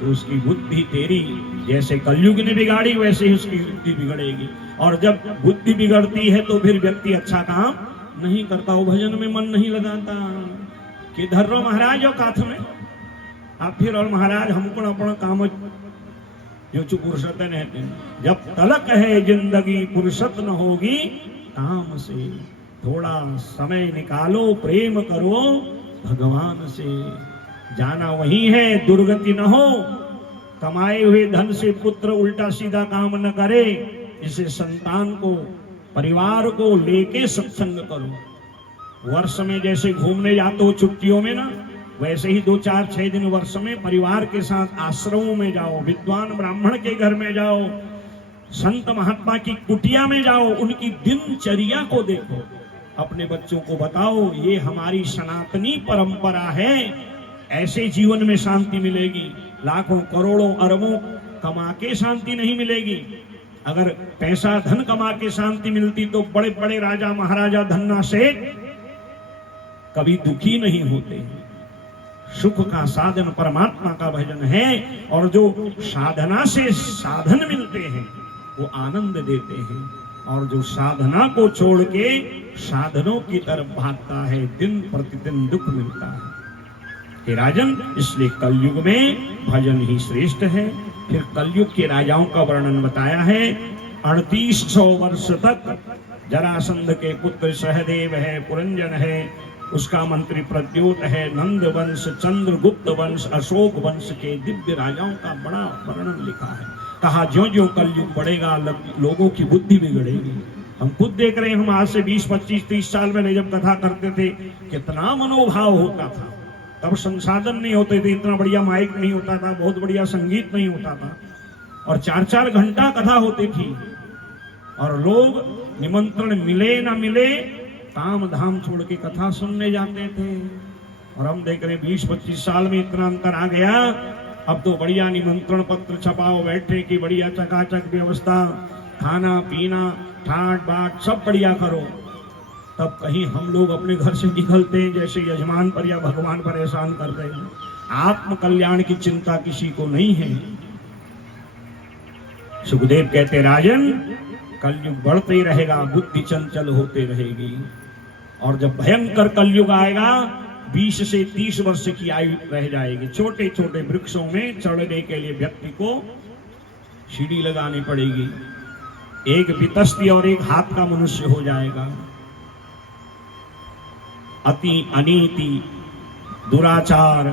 तो उसकी बुद्धि तेरी जैसे कलयुग ने बिगाड़ी वैसे ही उसकी बुद्धि बिगड़ेगी। और जब बुद्धि बिगड़ती है तो फिर व्यक्ति अच्छा काम नहीं करता, वो भजन में मन नहीं लगाता कि धर्रो महाराज और काथ में आप फिर और महाराज हमको अपना काम जो चु फुर्सत रहते हैं। जब तलक है जिंदगी फुर्सत न होगी काम से, थोड़ा समय निकालो, प्रेम करो भगवान से। जाना वही है दुर्गति न हो, कमाए हुए धन से पुत्र उल्टा सीधा काम न करे। इसे संतान को, परिवार को लेके सत्संग करो। वर्ष में जैसे घूमने जाते हो छुट्टियों में ना, वैसे ही 2, 4, 6 दिन वर्ष में परिवार के साथ आश्रमों में जाओ, विद्वान ब्राह्मण के घर में जाओ, संत महात्मा की कुटिया में जाओ, उनकी दिनचर्या को देखो, अपने बच्चों को बताओ ये हमारी सनातनी परंपरा है। ऐसे जीवन में शांति मिलेगी। लाखों करोड़ों अरबों कमा के शांति नहीं मिलेगी। अगर पैसा धन कमा के शांति मिलती तो बड़े बड़े राजा महाराजा धन्ना से कभी दुखी नहीं होते। सुख का साधन परमात्मा का भजन है, और जो साधना से साधन मिलते हैं वो आनंद देते हैं, और जो साधना को छोड़ के साधनों की तरफ भागता है दिन प्रतिदिन दुख मिलता है। हे राजन, इसलिए कलयुग में भजन ही श्रेष्ठ है। फिर कलयुग के राजाओं का वर्णन बताया है। 3800 वर्ष तक जरासंध के पुत्र सहदेव है, पुरंजन है, उसका मंत्री प्रद्योत है, नंद वंश, चंद्रगुप्त वंश, अशोक वंश के दिव्य राजाओं का बड़ा वर्णन लिखा है। कहा ज्यों ज्यों कलयुग बढ़ेगा लोगों की बुद्धि बिगड़ेगी। हम खुद देख रहे हैं, हम आज से 20, 25, 30 साल पहले जब कथा करते थे कितना मनोभाव होता था। तब संसाधन नहीं होते थे, इतना बढ़िया माइक नहीं होता था, बहुत बढ़िया संगीत नहीं होता था, और 4-4 घंटा कथा होती थी, और लोग निमंत्रण मिले ना मिले काम धाम छोड़ के कथा सुनने जाते थे। और हम देख रहे 20-25 साल में इतना अंतर आ गया। अब तो बढ़िया निमंत्रण पत्र छपाओ, बैठने की बढ़िया चकाचक व्यवस्था, खाना पीना ठाट बाट सब बढ़िया करो। तब कहीं हम लोग अपने घर से निकलते हैं जैसे यजमान पर या भगवान पर एहसान कर रहे हैं। आत्म कल्याण की चिंता किसी को नहीं है। सुखदेव कहते राजन, कलयुग बढ़ते ही रहेगा, बुद्धि चंचल होते रहेगी, और जब भयंकर कलयुग आएगा 20 से 30 वर्ष की आयु रह जाएगी। छोटे छोटे वृक्षों में चढ़ने के लिए व्यक्ति को सीढ़ी लगानी पड़ेगी। एक वितस्ती और एक हाथ का मनुष्य हो जाएगा। अति अनीति, दुराचार,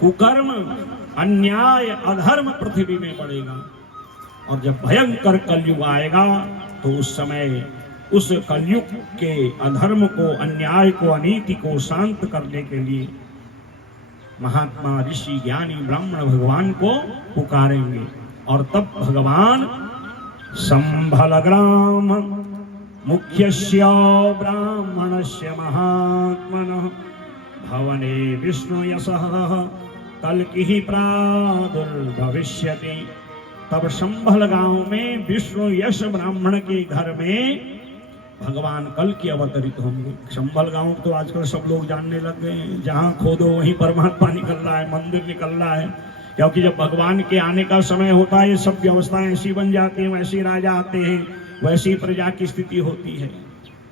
कुकर्म, अन्याय, अधर्म पृथ्वी में बढ़ेगा। और जब भयंकर कलयुग आएगा तो उस समय उस कलयुग के अधर्म को, अन्याय को, अनीति को शांत करने के लिए महात्मा, ऋषि, ज्ञानी, ब्राह्मण भगवान को पुकारेंगे। और तब भगवान संभलग्राम मुख्यस्य ब्राह्मणस्य महात्मनः भवने विष्णु यशः कल्किः प्रादुर्भविष्यति। तब संभल गांव में विष्णु यश ब्राह्मण के घर में भगवान कल की अवतरित होंगे। संभल गांव तो आजकल सब लोग जानने लग गए हैं, जहां खोदो वहीं परमात्मा निकल रहा है, मंदिर निकल रहा है। क्योंकि जब भगवान के आने का समय होता है, ये सब व्यवस्थाएं ऐसी बन जाती हैं, वैसे राजा आते हैं, वैसी प्रजा की स्थिति होती है।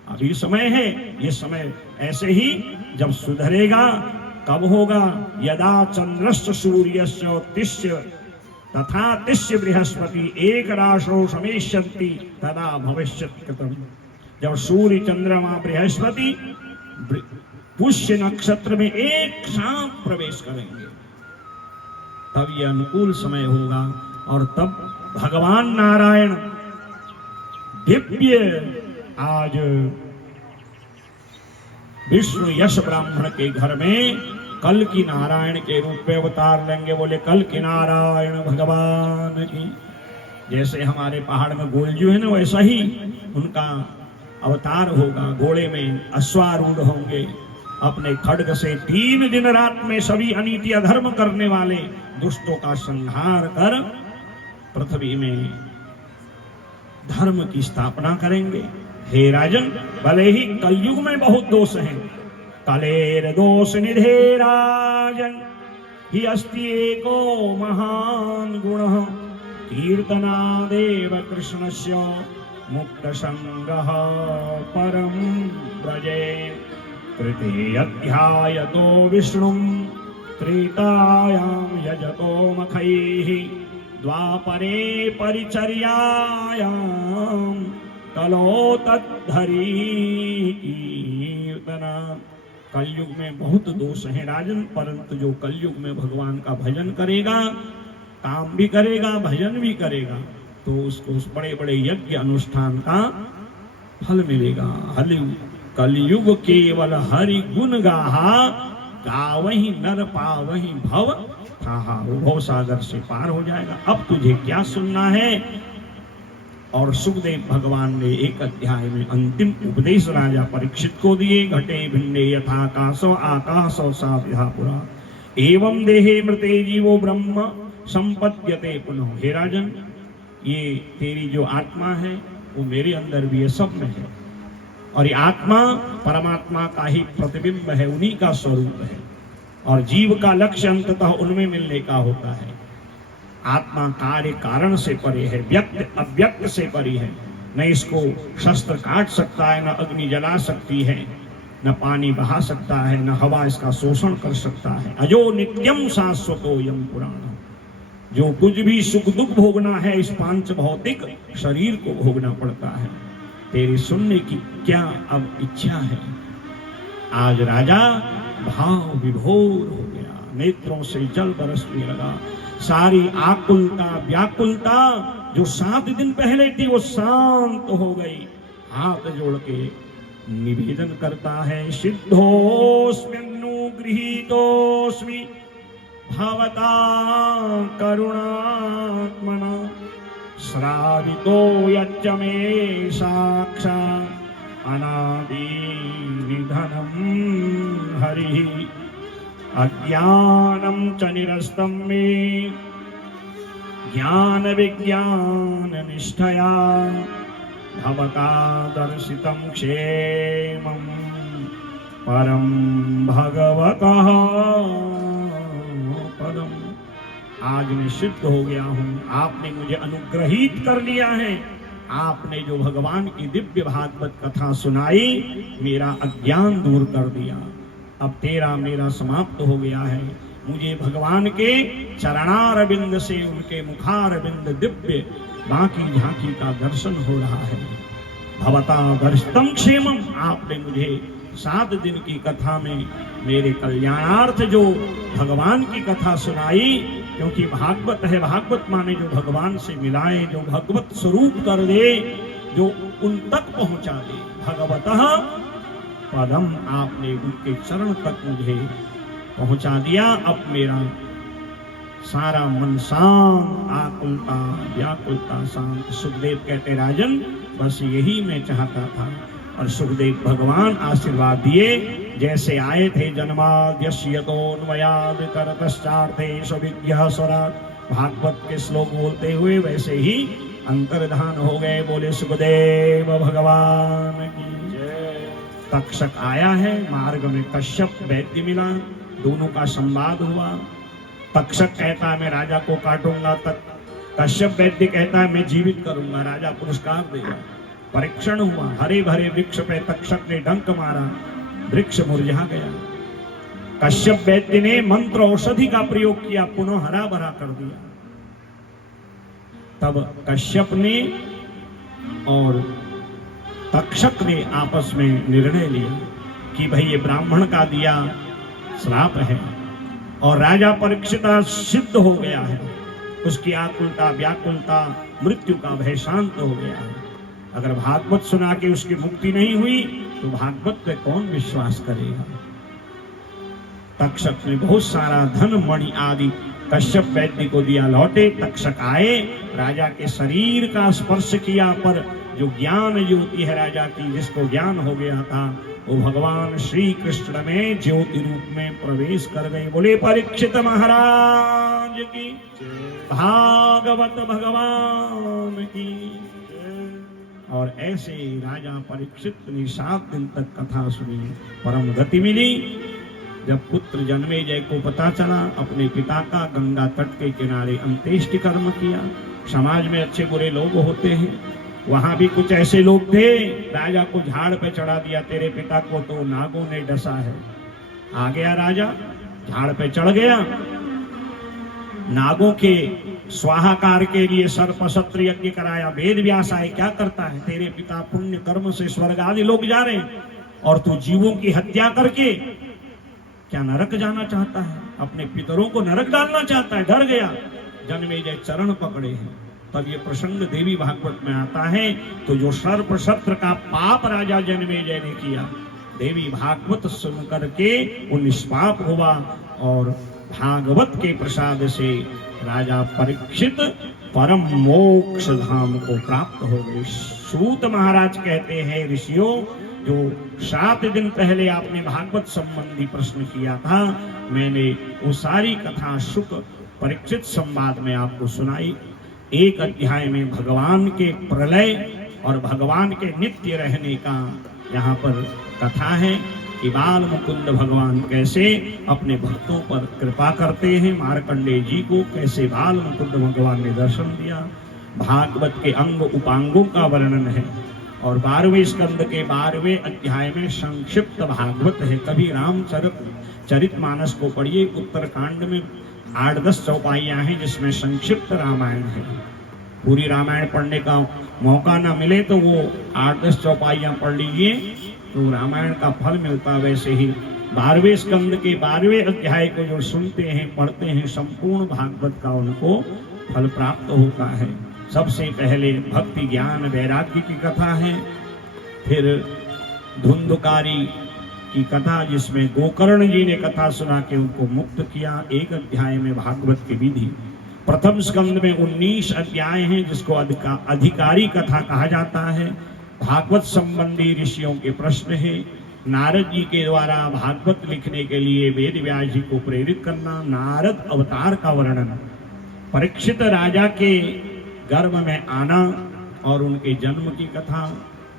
अभी समय है, ये समय ऐसे ही जब सुधरेगा कब होगा? यदा चंद्रस्य सूर्यस्य तिष्य तथा तिष्य बृहस्पति एक राशो समेष्यन्ति तदा भविष्यति कृतम्। जब सूर्य, चंद्रमा, बृहस्पति पुष्य नक्षत्र में एक साथ प्रवेश करेंगे तब यह अनुकूल समय होगा। और तब भगवान नारायण दिव्य आज विष्णु यश ब्राह्मण के घर में कल की नारायण के रूप में अवतार लेंगे। बोले कल की नारायण भगवान की। जैसे हमारे पहाड़ में गोलजू है ना, वैसा ही उनका अवतार होगा। घोड़े में अश्वारूढ़ होंगे, अपने खड्ग से 3 दिन रात में सभी अनीति अधर्म करने वाले दुष्टों का संहार कर पृथ्वी में धर्म की स्थापना करेंगे। हे राजन, भले ही कलयुग में बहुत दोष हैं, कलेर दोष निधे राजन, हि अस्ति एको महान गुणः, कीर्तनादेव कृष्णस्य मुक्त संगः परम व्रजे। कृते अध्यायतो विष्णुं त्रेतायां यजतो मखैः, द्वापरे परिचर्यायां कलो तद्धरी कीर्तना। कलयुग में बहुत दोष हैं राजन, परंतु जो कलयुग में भगवान का भजन करेगा, काम भी करेगा, भजन भी करेगा, तो उसको उस बड़े बड़े यज्ञ अनुष्ठान का फल मिलेगा। कलयुग केवल हरि गुण गाहा, गावहि नर पावहि भव थाहा। वो भव सागर से पार हो जाएगा। अब तुझे क्या सुनना है? और सुखदेव भगवान ने एक अध्याय में अंतिम उपदेश राजा परीक्षित को दिए। घटे भिन्ने यथाकाशो आकाशो सा विधा पुरा, एवं देहे मृते जीवो ब्रह्म संपद्यते पुनः। हे राजन, ये तेरी जो आत्मा है वो मेरे अंदर भी है, सब में है, और ये आत्मा परमात्मा का ही प्रतिबिंब है, उन्हीं का स्वरूप है, और जीव का लक्ष्य अंततः उनमें मिलने का होता है। आत्मा कार्य कारण से परे है, व्यक्त अव्यक्त से परे है। न इसको शस्त्र काट सकता है, न अग्नि जला सकती है, न पानी बहा सकता है, न हवा इसका शोषण कर सकता है। अजो नित्यम शाश्वतो यम पुराण। जो कुछ भी सुख दुख भोगना है, इस पांच भौतिक शरीर को भोगना पड़ता है। तेरी सुनने की क्या अब इच्छा है? आज राजा भाव विभोर हो गया, नेत्रों से जल बरसने लगा। सारी आकुलता व्याकुलता जो 7 दिन पहले थी वो शांत हो गई। हाथ जोड़ के निवेदन करता है, सिद्धोस्म्यनुगृहीतोस्मि भवता करुणात्मना, श्रावितो यच्च मे साक्षात् अनादि निधनं हरिः, अज्ञानं च निरस्तं मे ज्ञान विज्ञान निष्ठया, भवता दर्शितं क्षेमं परम भगवतः पदम। आज मैं सिद्ध हो गया हूँ, आपने मुझे अनुग्रहित कर लिया है। आपने जो भगवान की दिव्य भागवत कथा सुनाई, मेरा अज्ञान दूर कर दिया। अब तेरा मेरा समाप्त हो गया है। मुझे भगवान के चरणारविंद से, उनके मुखारविंद दिव्य बाकी झांकी का दर्शन हो रहा है। भवता दर्शितम क्षेमम, आपने मुझे 7 दिन की कथा में मेरे कल्याणार्थ जो भगवान की कथा सुनाई, क्योंकि भागवत है, भागवत माने जो भगवान से मिलाए, जो भगवत स्वरूप कर दे, जो उन तक पहुंचा दे। भगवतः पदम, आपने उनके चरण तक मुझे पहुंचा दिया। अब मेरा सारा मन शांत, आकुलता व्याकुलता शांत। सुखदेव कहते, राजन बस यही मैं चाहता था। और सुखदेव भगवान आशीर्वाद दिए, जैसे आए थे जन्माद्यस्यतोन्वयाद् करतश्चार्थेषु विद्यः स्वराट्, भागवत के श्लोक बोलते हुए वैसे ही अंतर्धान हो गए। बोले सुखदेव भगवान की जय। तक्षक आया है, मार्ग में कश्यप वैद्य मिला, दोनों का संवाद हुआ। तक्षक कहता है मैं राजा को काटूंगा, कश्यप वैद्य कहता है मैं जीवित करूंगा, राजा पुरस्कार देगा। परीक्षण हुआ, हरे भरे वृक्ष पे तक्षक ने डंक मारा, वृक्ष मुरझा गया। कश्यप वैद्य ने मंत्र औषधि का प्रयोग किया, पुनः हरा भरा कर दिया। तब कश्यप ने और तक्षक ने आपस में निर्णय लिया कि भाई ये ब्राह्मण का दिया श्राप है, और राजा परीक्षित सिद्ध हो गया है। उसकी आकुलता व्याकुलता मृत्यु का भय शांत हो गया है। अगर भागवत सुना के उसकी मुक्ति नहीं हुई तो भागवत पे कौन विश्वास करेगा? तक्षक ने बहुत सारा धन मणि आदि कश्यप वैद्य को दिया, लौटे। तक्षक आए, राजा के शरीर का स्पर्श किया, पर जो ज्ञान ज्योति है राजा की, जिसको ज्ञान हो गया था, वो भगवान श्री कृष्ण में ज्योति रूप में प्रवेश कर गए। बोले परीक्षित महाराज की, भागवत भगवान की। और ऐसे राजा परीक्षित ने 7 दिन तक कथा सुनी, परम गति मिली। जब पुत्र जन्मेजय को पता चला, अपने पिता का गंगा तट के किनारे अंत्येष्टि कर्म किया। समाज में अच्छे बुरे लोग होते हैं, वहां भी कुछ ऐसे लोग थे, राजा को झाड़ पे चढ़ा दिया, तेरे पिता को तो नागों ने डसा है। आ गया राजा, झाड़ पे चढ़ गया, नागों के स्वाहाकार के लिए सर्पसत्र यज्ञ कराया। वेद व्यास आए, क्या करता है, तेरे पिता पुण्य कर्म से स्वर्ग आदि लोग जा रहे हैं और तू जीवों की हत्या करके क्या नरक जाना चाहता है, अपने पितरों को नरक डालना चाहता है। डर गया, जन्मेजय चरण पकड़े हैं। तब ये प्रसंग देवी भागवत में आता है। तो जो सर्पसत्र का पाप राजा जन्मेजय ने किया, देवी भागवत सुन करके वो निष्पाप हुआ और भागवत के प्रसाद से राजा परीक्षित परम मोक्ष धाम को प्राप्त हो गए। सूत महाराज कहते हैं, ऋषियों, जो 7 दिन पहले आपने भागवत संबंधी प्रश्न किया था, मैंने वो सारी कथा शुक परीक्षित संवाद में आपको सुनाई। एक अध्याय में भगवान के प्रलय और भगवान के नित्य रहने का यहाँ पर कथा है कि बाल मुकुंद भगवान कैसे अपने भक्तों पर कृपा करते हैं। मार्कंडेय जी को कैसे बाल मुकुंद भगवान ने दर्शन दिया। भागवत के अंग उपांगों का वर्णन है और 12वें स्कंद के 12वें अध्याय में संक्षिप्त भागवत है। कभी रामचरितमानस को पढ़िए, उत्तरकांड में 8-10 चौपाइयां हैं जिसमें संक्षिप्त रामायण है। पूरी रामायण पढ़ने का मौका ना मिले तो वो 8-10 चौपाइयां पढ़ लीजिए तो रामायण का फल मिलता। वैसे ही 12वें स्कंद के 12वें अध्याय को जो सुनते हैं, पढ़ते हैं, संपूर्ण भागवत का उनको फल प्राप्त होता है। सबसे पहले भक्ति ज्ञान वैराग्य की कथा है, फिर धुंधकारी की कथा जिसमें गोकर्ण जी ने कथा सुना के उनको मुक्त किया। एक अध्याय में भागवत की विधि। प्रथम स्कंद में 19 अध्याय हैं जिसको अधिकारी कथा कहा जाता है। भागवत संबंधी ऋषियों के प्रश्न है। नारद जी के द्वारा भागवत लिखने के लिए वेद व्यास जी को प्रेरित करना। नारद अवतार का वर्णन। परीक्षित राजा के गर्भ में आना और उनके जन्म की कथा।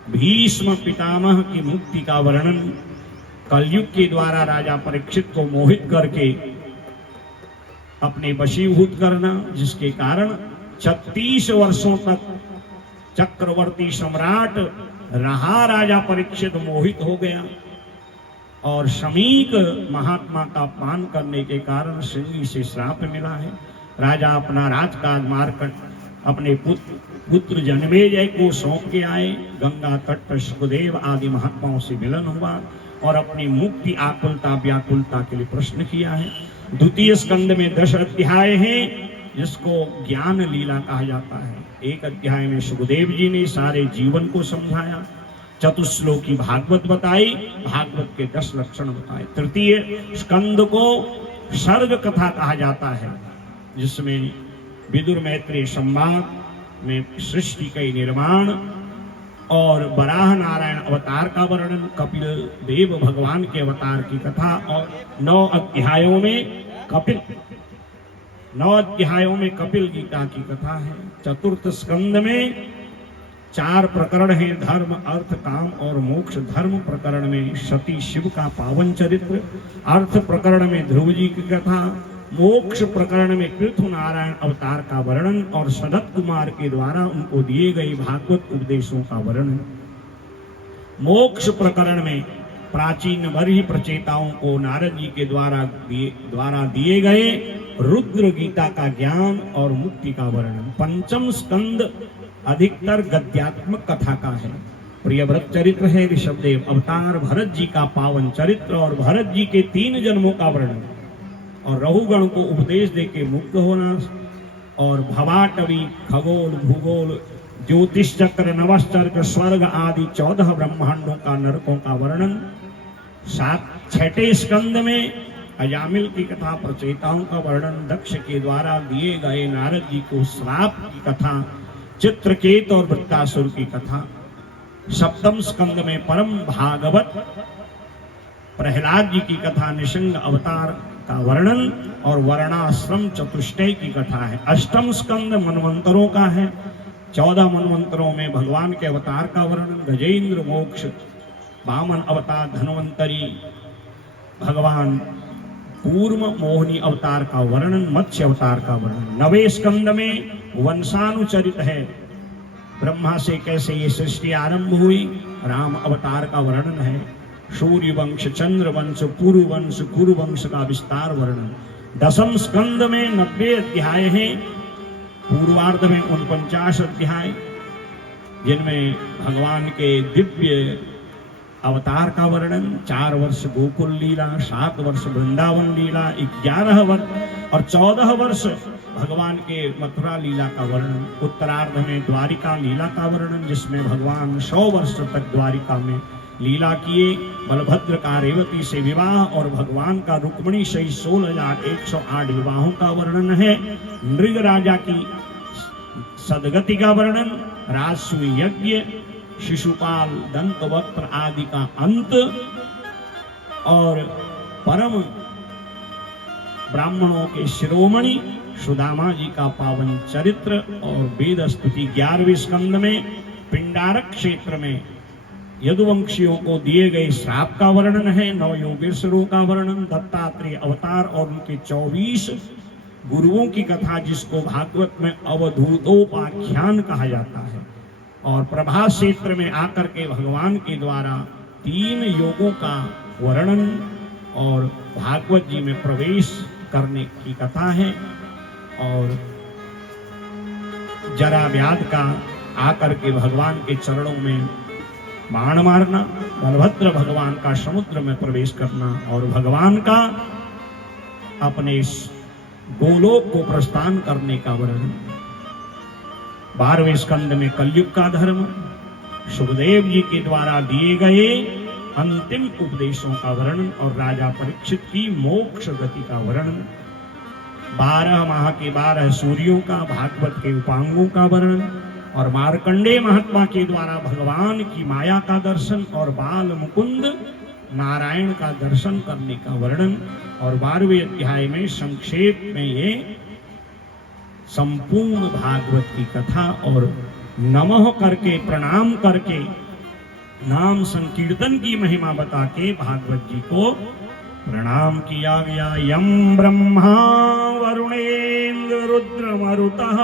भीष्म पितामह की मुक्ति का वर्णन। कलयुग के द्वारा राजा परीक्षित को मोहित करके अपने वशीभूत करना, जिसके कारण 36 वर्षों तक चक्रवर्ती सम्राट रहा राजा परीक्षित मोहित हो गया और शमीक महात्मा का पान करने के कारण सिंह से श्राप मिला है। राजा अपना राजकाज मारकर अपने पुत्र जन्मेजय को सौंप के आए। गंगा तट पर सुखदेव आदि महात्माओं से मिलन हुआ और अपनी मुक्ति आकुलता व्याकुलता के लिए प्रश्न किया है। द्वितीय स्कंद में 10 अध्याय हैं जिसको ज्ञान लीला कहा जाता है। एक अध्याय में सुखदेव जी ने सारे जीवन को समझाया। चतुश्लोकी भागवत बताई, भागवत के 10 लक्षण बताए। तृतीय स्कंद को सर्ग कथा कहा जाता है जिसमें विदुर मैत्रेय संवाद में सृष्टि के निर्माण और वराह नारायण अवतार का वर्णन, कपिल देव भगवान के अवतार की कथा और 9 अध्यायों में कपिल गीता की कथा है। चतुर्थ स्कंद में 4 प्रकरण हैं। धर्म अर्थ काम और मोक्ष। धर्म प्रकरण में सती शिव का पावन चरित्र। अर्थ प्रकरण में ध्रुव जी की कथा। मोक्ष प्रकरण में पृथु नारायण अवतार का वर्णन और सनत कुमार के द्वारा उनको दिए गए भागवत उपदेशों का वर्णन। मोक्ष प्रकरण में प्राचीन वर्य प्रचेताओं को नारद जी के द्वारा दिए गए रुद्र गीता का ज्ञान और मुक्ति का वर्णन। पंचम स्कंद अधिकतर गद्यात्मक कथा का है। प्रियव्रत चरित्र है, ऋषभदेव अवतार, भरत जी का पावन चरित्र और भरत जी के 3 जन्मों का वर्णन और रहुगण को उपदेश देके मुक्त होना और भवाटवी, खगोल, भूगोल, ज्योतिष चक्र, नवश्चर्ग, स्वर्ग आदि 14 ब्रह्मांडों का नरकों का वर्णन। 6ठे स्कंद में अजामिल की कथा, प्रचेताओं का वर्णन, दक्ष के द्वारा दिए गए नारद जी को श्राप की कथा, चित्रकेत और वृत्तासुर की कथा। सप्तम स्कंद में परम भागवत प्रहलाद जी की कथा, निशंग अवतार का वर्णन और वर्णाश्रम चतुष्टय की कथा है। अष्टम स्कंद मनवंतरों का है। 14 मनवंतरों में भगवान के अवतार का वर्णन, गजेंद्र मोक्ष, वामन अवतार धन्वंतरी, भगवान कूर्म मोहिनी अवतार का वर्णन, मत्स्य अवतार का वर्णन। 9वें स्कंद में वंशानुचरित है, ब्रह्मा से कैसे ये सृष्टि आरंभ हुई, राम अवतार का वर्णन है। सूर्य वंश, चंद्र वंश, पुरुवंश, कुरुवंश का विस्तार वर्णन। 10वें स्कंद में 90 अध्याय हैं, पूर्वार्ध में 49 अध्याय, जिनमें भगवान के दिव्य अवतार का वर्णन, 4 वर्ष गोकुल लीला, 7 वर्ष वृंदावन लीला, 11 वर्ष और 14 वर्ष भगवान के मथुरा लीला का वर्णन। उत्तरार्ध में द्वारिका लीला का वर्णन, जिसमें भगवान 100 वर्ष तक द्वारिका में लीला किए। बलभद्र का रेवती से विवाह और भगवान का रुक्मिणी से 16,108 विवाहों का वर्णन है। नृग राजा की सदगति का वर्णन, राजसूय यज्ञ, शिशुपाल, दंतवक्त्र आदि का अंत और परम ब्राह्मणों के शिरोमणि सुदामा जी का पावन चरित्र और वेद स्तुति। 11वें स्कंद में पिंडारक क्षेत्र में यदुवंशियों को दिए गए श्राप का वर्णन है। 9 योगेश्वरों का वर्णन, दत्तात्रेय अवतार और उनके 24 गुरुओं की कथा, जिसको भागवत में अवधूतोपाख्यान कहा जाता है। और प्रभास क्षेत्र में आकर के भगवान के द्वारा 3 योगों का वर्णन और भागवत जी में प्रवेश करने की कथा है। और जरा व्याध का आकर के भगवान के चरणों में बाण मारना, बलभद्र भगवान का समुद्र में प्रवेश करना और भगवान का अपने गोलोक को प्रस्थान करने का वर्णन। 12वें स्कंद में कलयुग का धर्म, सुखदेव जी के द्वारा दिए गए अंतिम उपदेशों का वर्णन और राजा परीक्षित की मोक्ष गति का वर्णन। 12 माह के 12 सूर्यों का, भागवत के उपांगों का वर्णन और मार्कंडेय महात्मा के द्वारा भगवान की माया का दर्शन और बाल मुकुंद नारायण का दर्शन करने का वर्णन। और 12वें अध्याय में संक्षेप में ये संपूर्ण भागवत की कथा और नमः करके, प्रणाम करके, नाम संकीर्तन की महिमा बता के भागवत जी को प्रणाम किया गया। यम ब्रह्मा वरुणेन्द्र रुद्र मरुतः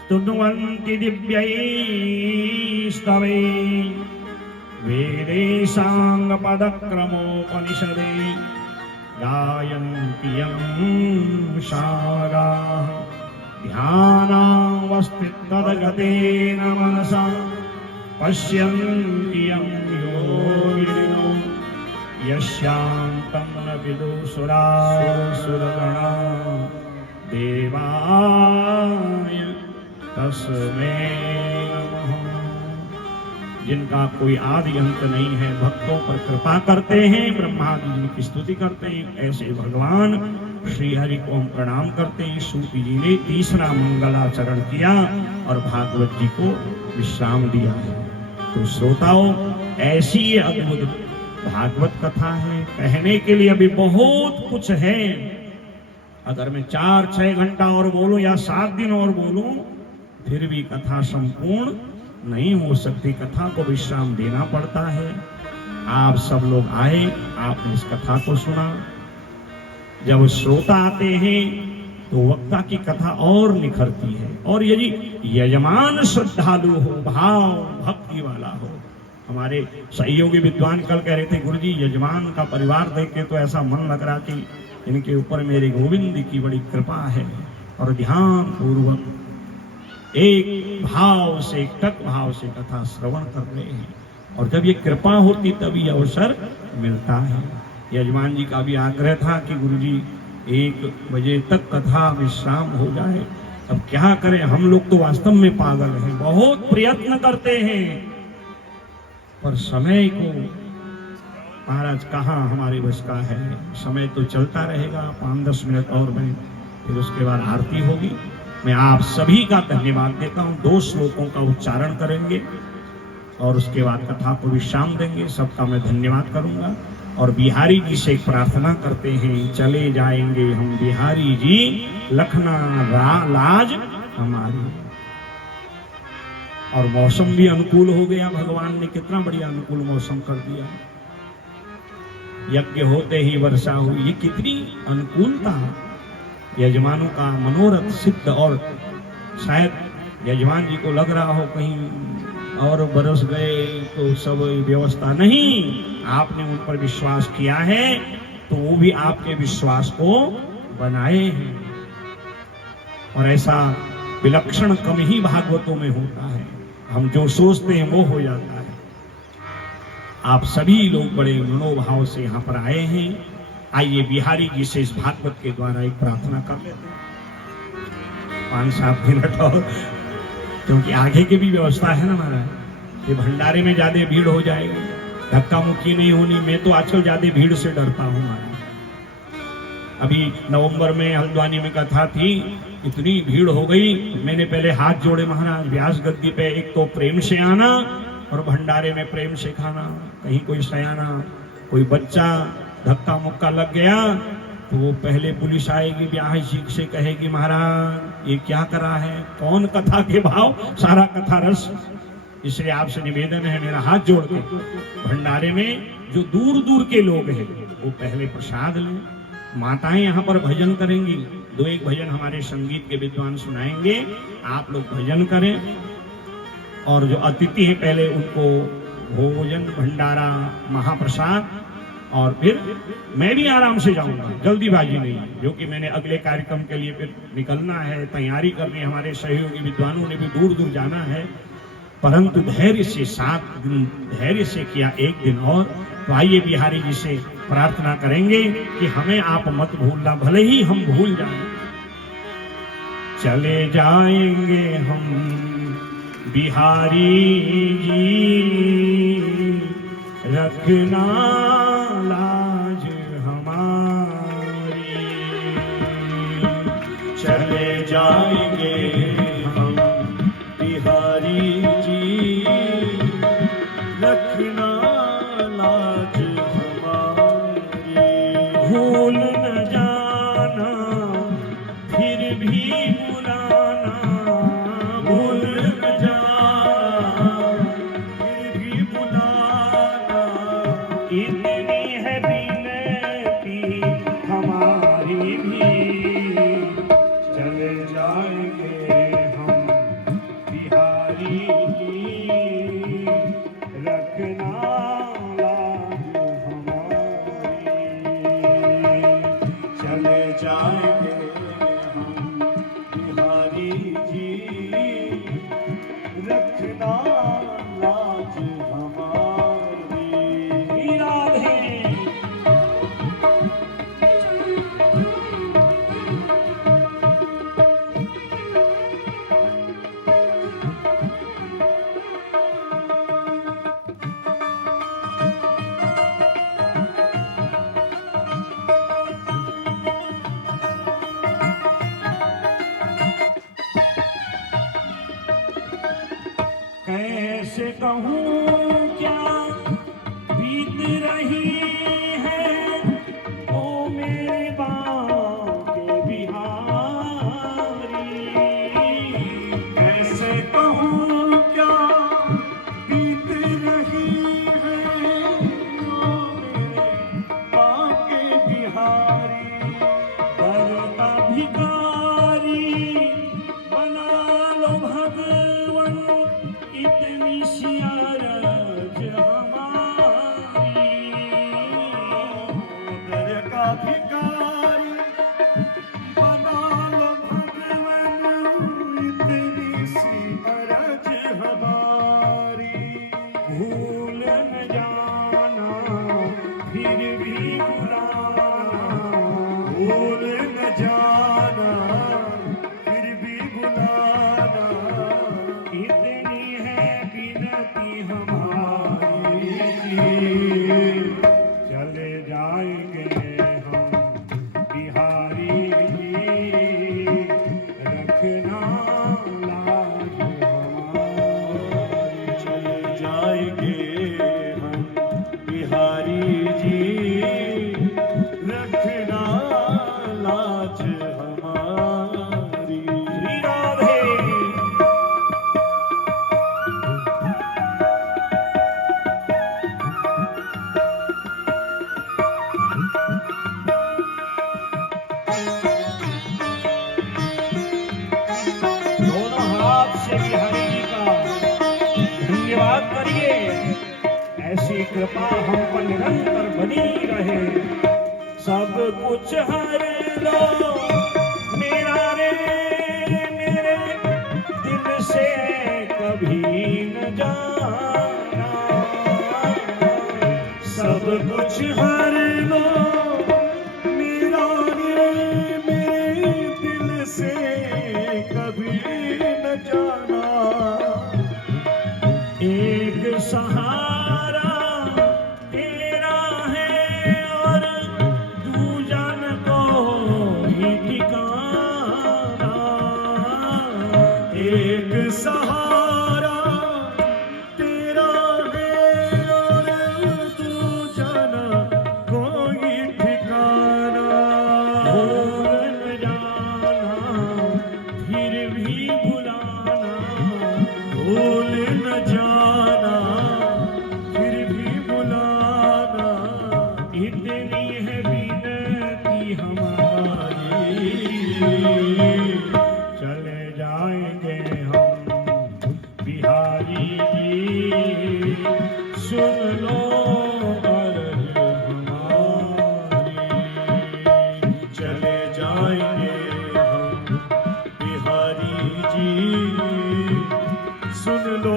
स्तुन्वन्ति दिव्यैस्तवैः वेदे सांग पदक्रमोपनिषदे गायन्ति यं सागाः ध्यानावस्थितगतेन मनसा पश्यन्ति यं योगिनो यस्यान्तं न विदुषुरासुरगणा देवाय तस्मै नमः। जिनका कोई आदि अंत नहीं है, भक्तों पर कृपा करते हैं, ब्रह्मादि जी की स्तुति करते हैं, ऐसे भगवान श्री हरि को हम प्रणाम करते हैं। सूति जी ने 3रा मंगलाचरण किया और भागवत जी को विश्राम दिया है। तो श्रोताओं, ऐसी ये अद्भुत भागवत कथा है, कहने के लिए अभी बहुत कुछ है। अगर मैं 4-6 घंटा और बोलूं या 7 दिन और बोलूं, फिर भी कथा संपूर्ण नहीं हो सकती। कथा को विश्राम देना पड़ता है। आप सब लोग आए, आपने इस कथा को सुना। जब श्रोता आते हैं तो वक्ता की कथा और निखरती है। और यदि यजमान श्रद्धालु हो, भाव भक्ति वाला हो। हमारे सहयोगी विद्वान कल कह रहे थे, गुरुजी यजमान का परिवार देख के तो ऐसा मन लग रहा कि इनके ऊपर मेरे गोविंद की बड़ी कृपा है। और ध्यान पूर्वक एक भाव से, टक भाव से कथा श्रवण कर रहे हैं। और जब ये कृपा होती तभी अवसर मिलता है। यजमान जी का भी आग्रह था कि गुरुजी 1 बजे तक कथा विश्राम हो जाए। अब क्या करें, हम लोग तो वास्तव में पागल हैं, बहुत प्रयत्न करते हैं, पर समय को महाराज कहाँ हमारे बस का है। समय तो चलता रहेगा, 5-10 मिनट और में फिर उसके बाद आरती होगी। मैं आप सभी का धन्यवाद देता हूं। 2 श्लोकों का उच्चारण करेंगे और उसके बाद कथा को विश्राम देंगे। सबका मैं धन्यवाद करूंगा और बिहारी जी से एक प्रार्थना करते हैं, चले जाएंगे हम बिहारी जी, लखना लाज हमारी। और मौसम भी अनुकूल हो गया, भगवान ने कितना बढ़िया अनुकूल मौसम कर दिया। यज्ञ होते ही वर्षा हुई, ये कितनी अनुकूलता। यजमानों का मनोरथ सिद्ध, और शायद यजमान जी को लग रहा हो कहीं और बरस गए तो सब व्यवस्था नहीं, आपने उन पर विश्वास किया है तो वो भी आपके विश्वास को बनाए हैं। और ऐसा विलक्षण कम ही भागवतों में होता है, हम जो सोचते हैं वो हो जाता है। आप सभी लोग बड़े मनोभाव से यहाँ पर आए हैं। आइए बिहारी जी से इस भागवत के द्वारा एक प्रार्थना कर लेते हैं, 5-7 मिनट और, क्योंकि आगे की भी व्यवस्था है ना महाराज। ये भंडारे में ज्यादा भीड़ हो जाएगी, धक्का मुक्की नहीं होनी। मैं तो आजकल ज्यादा भीड़ से डरता हूँ महाराज। अभी नवंबर में हल्द्वानी में कथा थी, इतनी भीड़ हो गई, मैंने पहले हाथ जोड़े महाराज व्यास गद्दी पे। एक तो प्रेम से आना और भंडारे में प्रेम से खाना। कहीं कोई सयाना, कोई बच्चा धक्का मुक्का लग गया तो वो पहले पुलिस आएगी, ब्याह से कहेगी महाराज ये क्या करा है, कौन कथा के भाव, सारा कथा रस। इसलिए आपसे निवेदन है मेरा हाथ जोड़ के, भंडारे में जो दूर दूर के लोग हैं वो पहले प्रसाद लें। माताएं यहाँ पर भजन करेंगी, 2-1 भजन हमारे संगीत के विद्वान सुनाएंगे, आप लोग भजन करें। और जो अतिथि है पहले उनको भोजन, भंडारा, महाप्रसाद, और फिर मैं भी आराम से जाऊंगा, जल्दीबाजी नहीं, क्योंकि मैंने अगले कार्यक्रम के लिए फिर निकलना है, तैयारी करनी है। हमारे सहयोगी विद्वानों ने भी दूर दूर जाना है, परंतु धैर्य से 7 दिन धैर्य से किया, 1 दिन और। तो आइए बिहारी जी से प्रार्थना करेंगे कि हमें आप मत भूलना, भले ही हम भूल जाएं। चले जाएंगे हम बिहारी जी, रखना लाज हमारी। चले जाएंगे हम बिहारी जी, रखना लाज हमारी। भूल न जाना फिर भी बुलाना, भूल न जाना फिर भी बुलाना। इतनी है विनती हमारी भी। चले जाएंगे हम बिहारी जी, रखना लाज हमारी। चले जाएंगे हम बिहारी जी, रखना लाज हमारी। राधे कैसे कहूँ क्या बीत रही है ओ मेरे बांके बिहारी। कैसे कहूँ क्या बीत रही है ओ मेरे बांके बिहारी। दर का भिखारी बना लो भगवन, इतनी सी अरज हमारी। कृपा हम पर निरंतर बनी रहे। सब कुछ हर लो मेरा रे मेरे दिल से कभी न जाना। सब कुछ हर लो मेरा रे मेरे दिल से कभी न जाना। एक सहारा तेरा है और दूजा न कोई ठिकाना। एक सहारा तेरा है और दूजा न कोई ठिकाना। भूल न जाना फिर भी बुलाना। भूल न जाना फिर भी बुलाना। इतनी है विनती हमारी, चले जाएंगे हम बिहारी जी। सुन लो अर्ज हमारी। चले जाएंगे हम बिहारी जी। सुन लो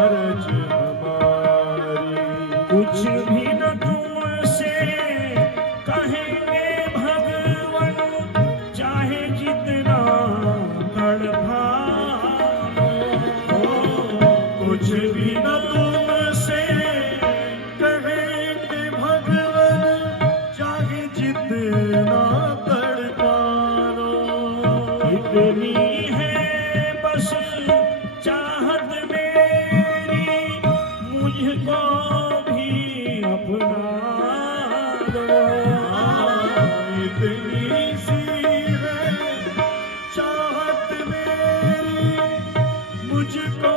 अर्ज हमारी। कुछ भी न तुमसे कहेंगे भगवन, चाहे जितना तड़पा लो। कुछ भी न तुमसे कहेंगे भगवन, चाहे जितना तड़पा लो। इतनी है बस चाहत मेरी, मुझको भी अपना दो। इतनी सी है चाहत मेरी, मुझको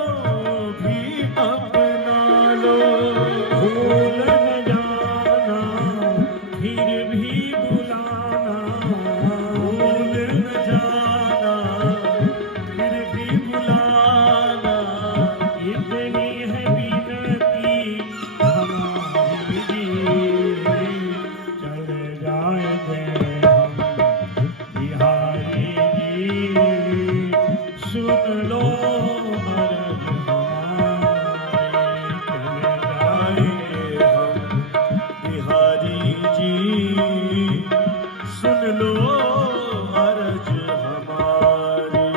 भी अपना लो। भूल न जाना फिर भी बुलाना। भूल न जाना फिर भी बुलाना। इतनी है विनती हमारी जी, चले जाएंगे हम बिहारी जी। सुन लो अर्ज हमारी। चले आएंगे हम बिहारी जी। सुन लो अर्ज हमारी।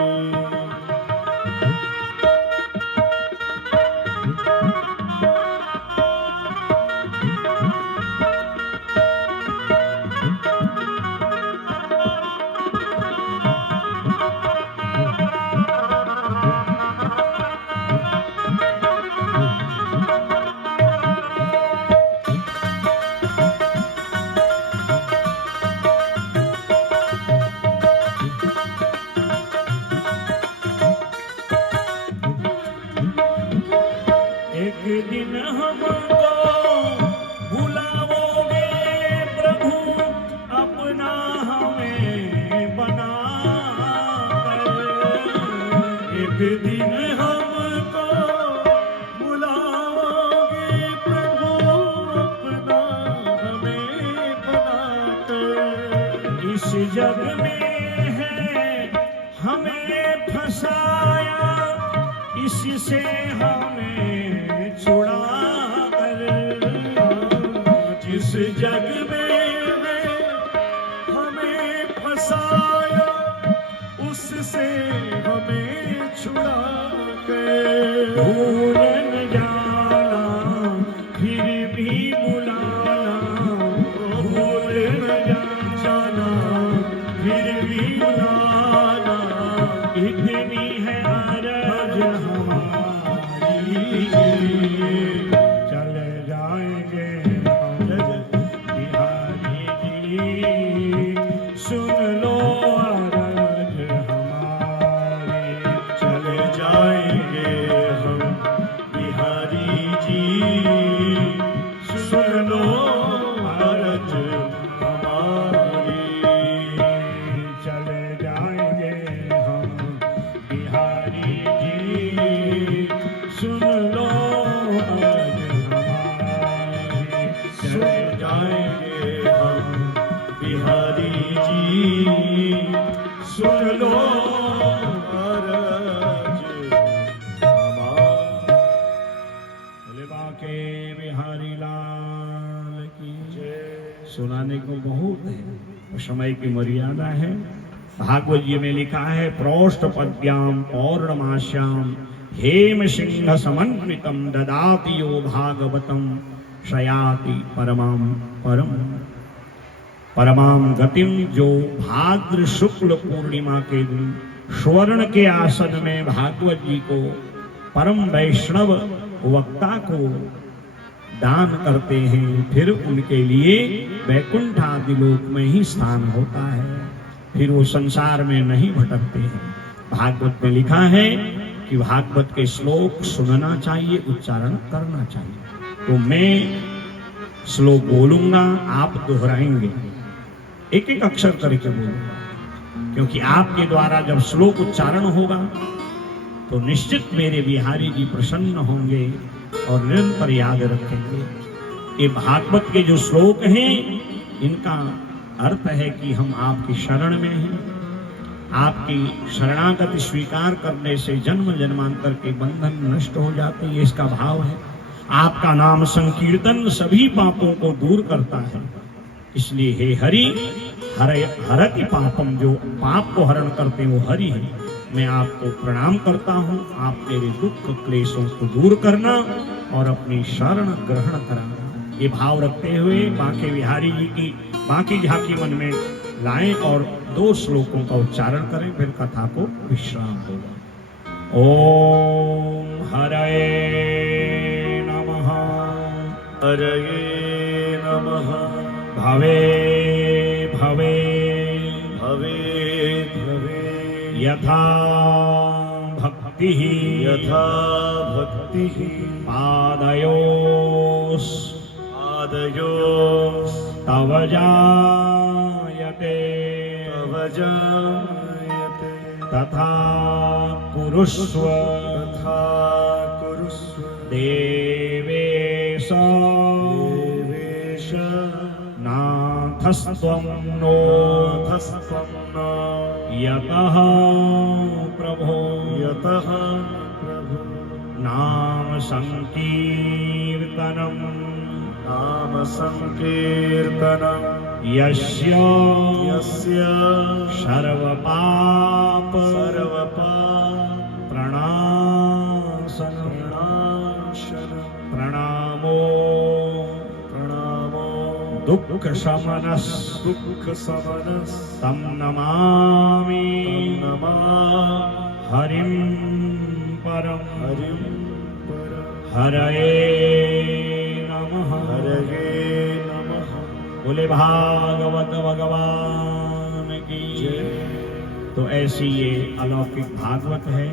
एक दिन हमको बुलाओगे प्रभु, अपना हमें बना कर। एक दिन हमको बुलाओगे प्रभु, अपना हमें बनाकर। इस जग में है हमें फंसाया, इससे हमें छुड़ा कर। जिस जग में है हमें फंसाया, उससे हमें छुड़ा कर। भूल न जाना फिर भी बुलाना। भूल न जाना फिर भी बुलाना। इतनी है अर्ज हमारी, चले जाएंगे हम बिहारी जी। सुन लो अर्ज हमारी। चले जाएंगे हम सुन लो अरज हमारी। बोले बाके बिहारी लाल की जय। सुनाने को बहुत है, तो समय की मर्यादा है। भागवत जी में लिखा है प्रोष्ठ पद्याम पौर्णमास्याम हेम सिंह समन्वितम ददाति यो भागवतम शयाति परमाम गतिम। जो भाद्र शुक्ल पूर्णिमा के दिन स्वर्ण के आसन में भागवत जी को परम वैष्णव वक्ता को दान करते हैं, फिर उनके लिए वैकुंठ आदि लोक में ही स्थान होता है, फिर वो संसार में नहीं भटकते हैं। भागवत में लिखा है कि भागवत के श्लोक सुनना चाहिए, उच्चारण करना चाहिए। तो मैं श्लोक बोलूंगा, आप दोहराएंगे, एक एक अक्षर करके बोलूंगा, क्योंकि आपके द्वारा जब श्लोक उच्चारण होगा तो निश्चित मेरे बिहारी जी प्रसन्न होंगे और निरंतर याद रखेंगे। ये भागवत के जो श्लोक हैं इनका अर्थ है कि हम आपकी शरण में हैं, आपकी शरणागति स्वीकार करने से जन्म जन्मांतर के बंधन नष्ट हो जाते हैं, इसका भाव है। आपका नाम संकीर्तन सभी पापों को दूर करता है, इसलिए हे हरि हरति पापम, जो पाप को हरण करते हैं वो हरि है। मैं आपको प्रणाम करता हूँ, आप मेरे दुख क्लेशों को दूर करना और अपनी शरण ग्रहण कराना। ये भाव रखते हुए बांके बिहारी जी की बाकी झांकी मन में लाएं और 2 श्लोकों का उच्चारण करें, फिर कथा को विश्राम होगा। ओम हरये नमः हरये नमः। भवे भवे भवे भवे यथा भक्ति यथा भक्ति पादयोस् पादयोस् तव जायते तव जायते तथा कुरुष्व तथा कुरुष्व देवेश देवेश नाथस्त्वं नो नाथस्त्वं नो यतः प्रभो यतः प्रभु नाम संकीर्तनम् नाम संकीर्तनं यस्य यस्य सर्वपाप सर्वपाप प्रणाशनं प्रणाशनं प्रणामो प्रणामो दुःख शमनस् दुःख समनस् तं नमामि नमः हरिं परं हरिं परं हरये नमः। हरये नमः। बोले भागवत भगवान की जय। तो ऐसी ये अलौकिक भागवत है,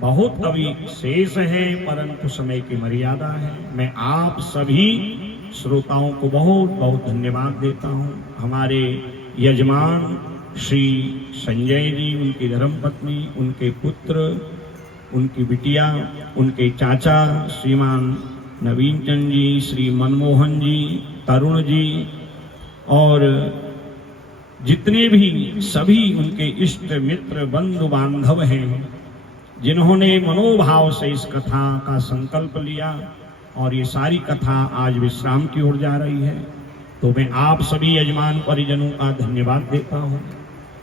बहुत अभी शेष है परंतु समय की मर्यादा है। मैं आप सभी श्रोताओं को बहुत बहुत धन्यवाद देता हूँ। हमारे यजमान श्री संजय जी, उनकी धर्मपत्नी, उनके पुत्र, उनकी बिटिया, उनके चाचा श्रीमान नवीन चंद जी, श्री मनमोहन जी, तरुण जी और जितने भी सभी उनके इष्ट मित्र बंधु बांधव हैं जिन्होंने मनोभाव से इस कथा का संकल्प लिया और ये सारी कथा आज विश्राम की ओर जा रही है, तो मैं आप सभी यजमान परिजनों का धन्यवाद देता हूँ।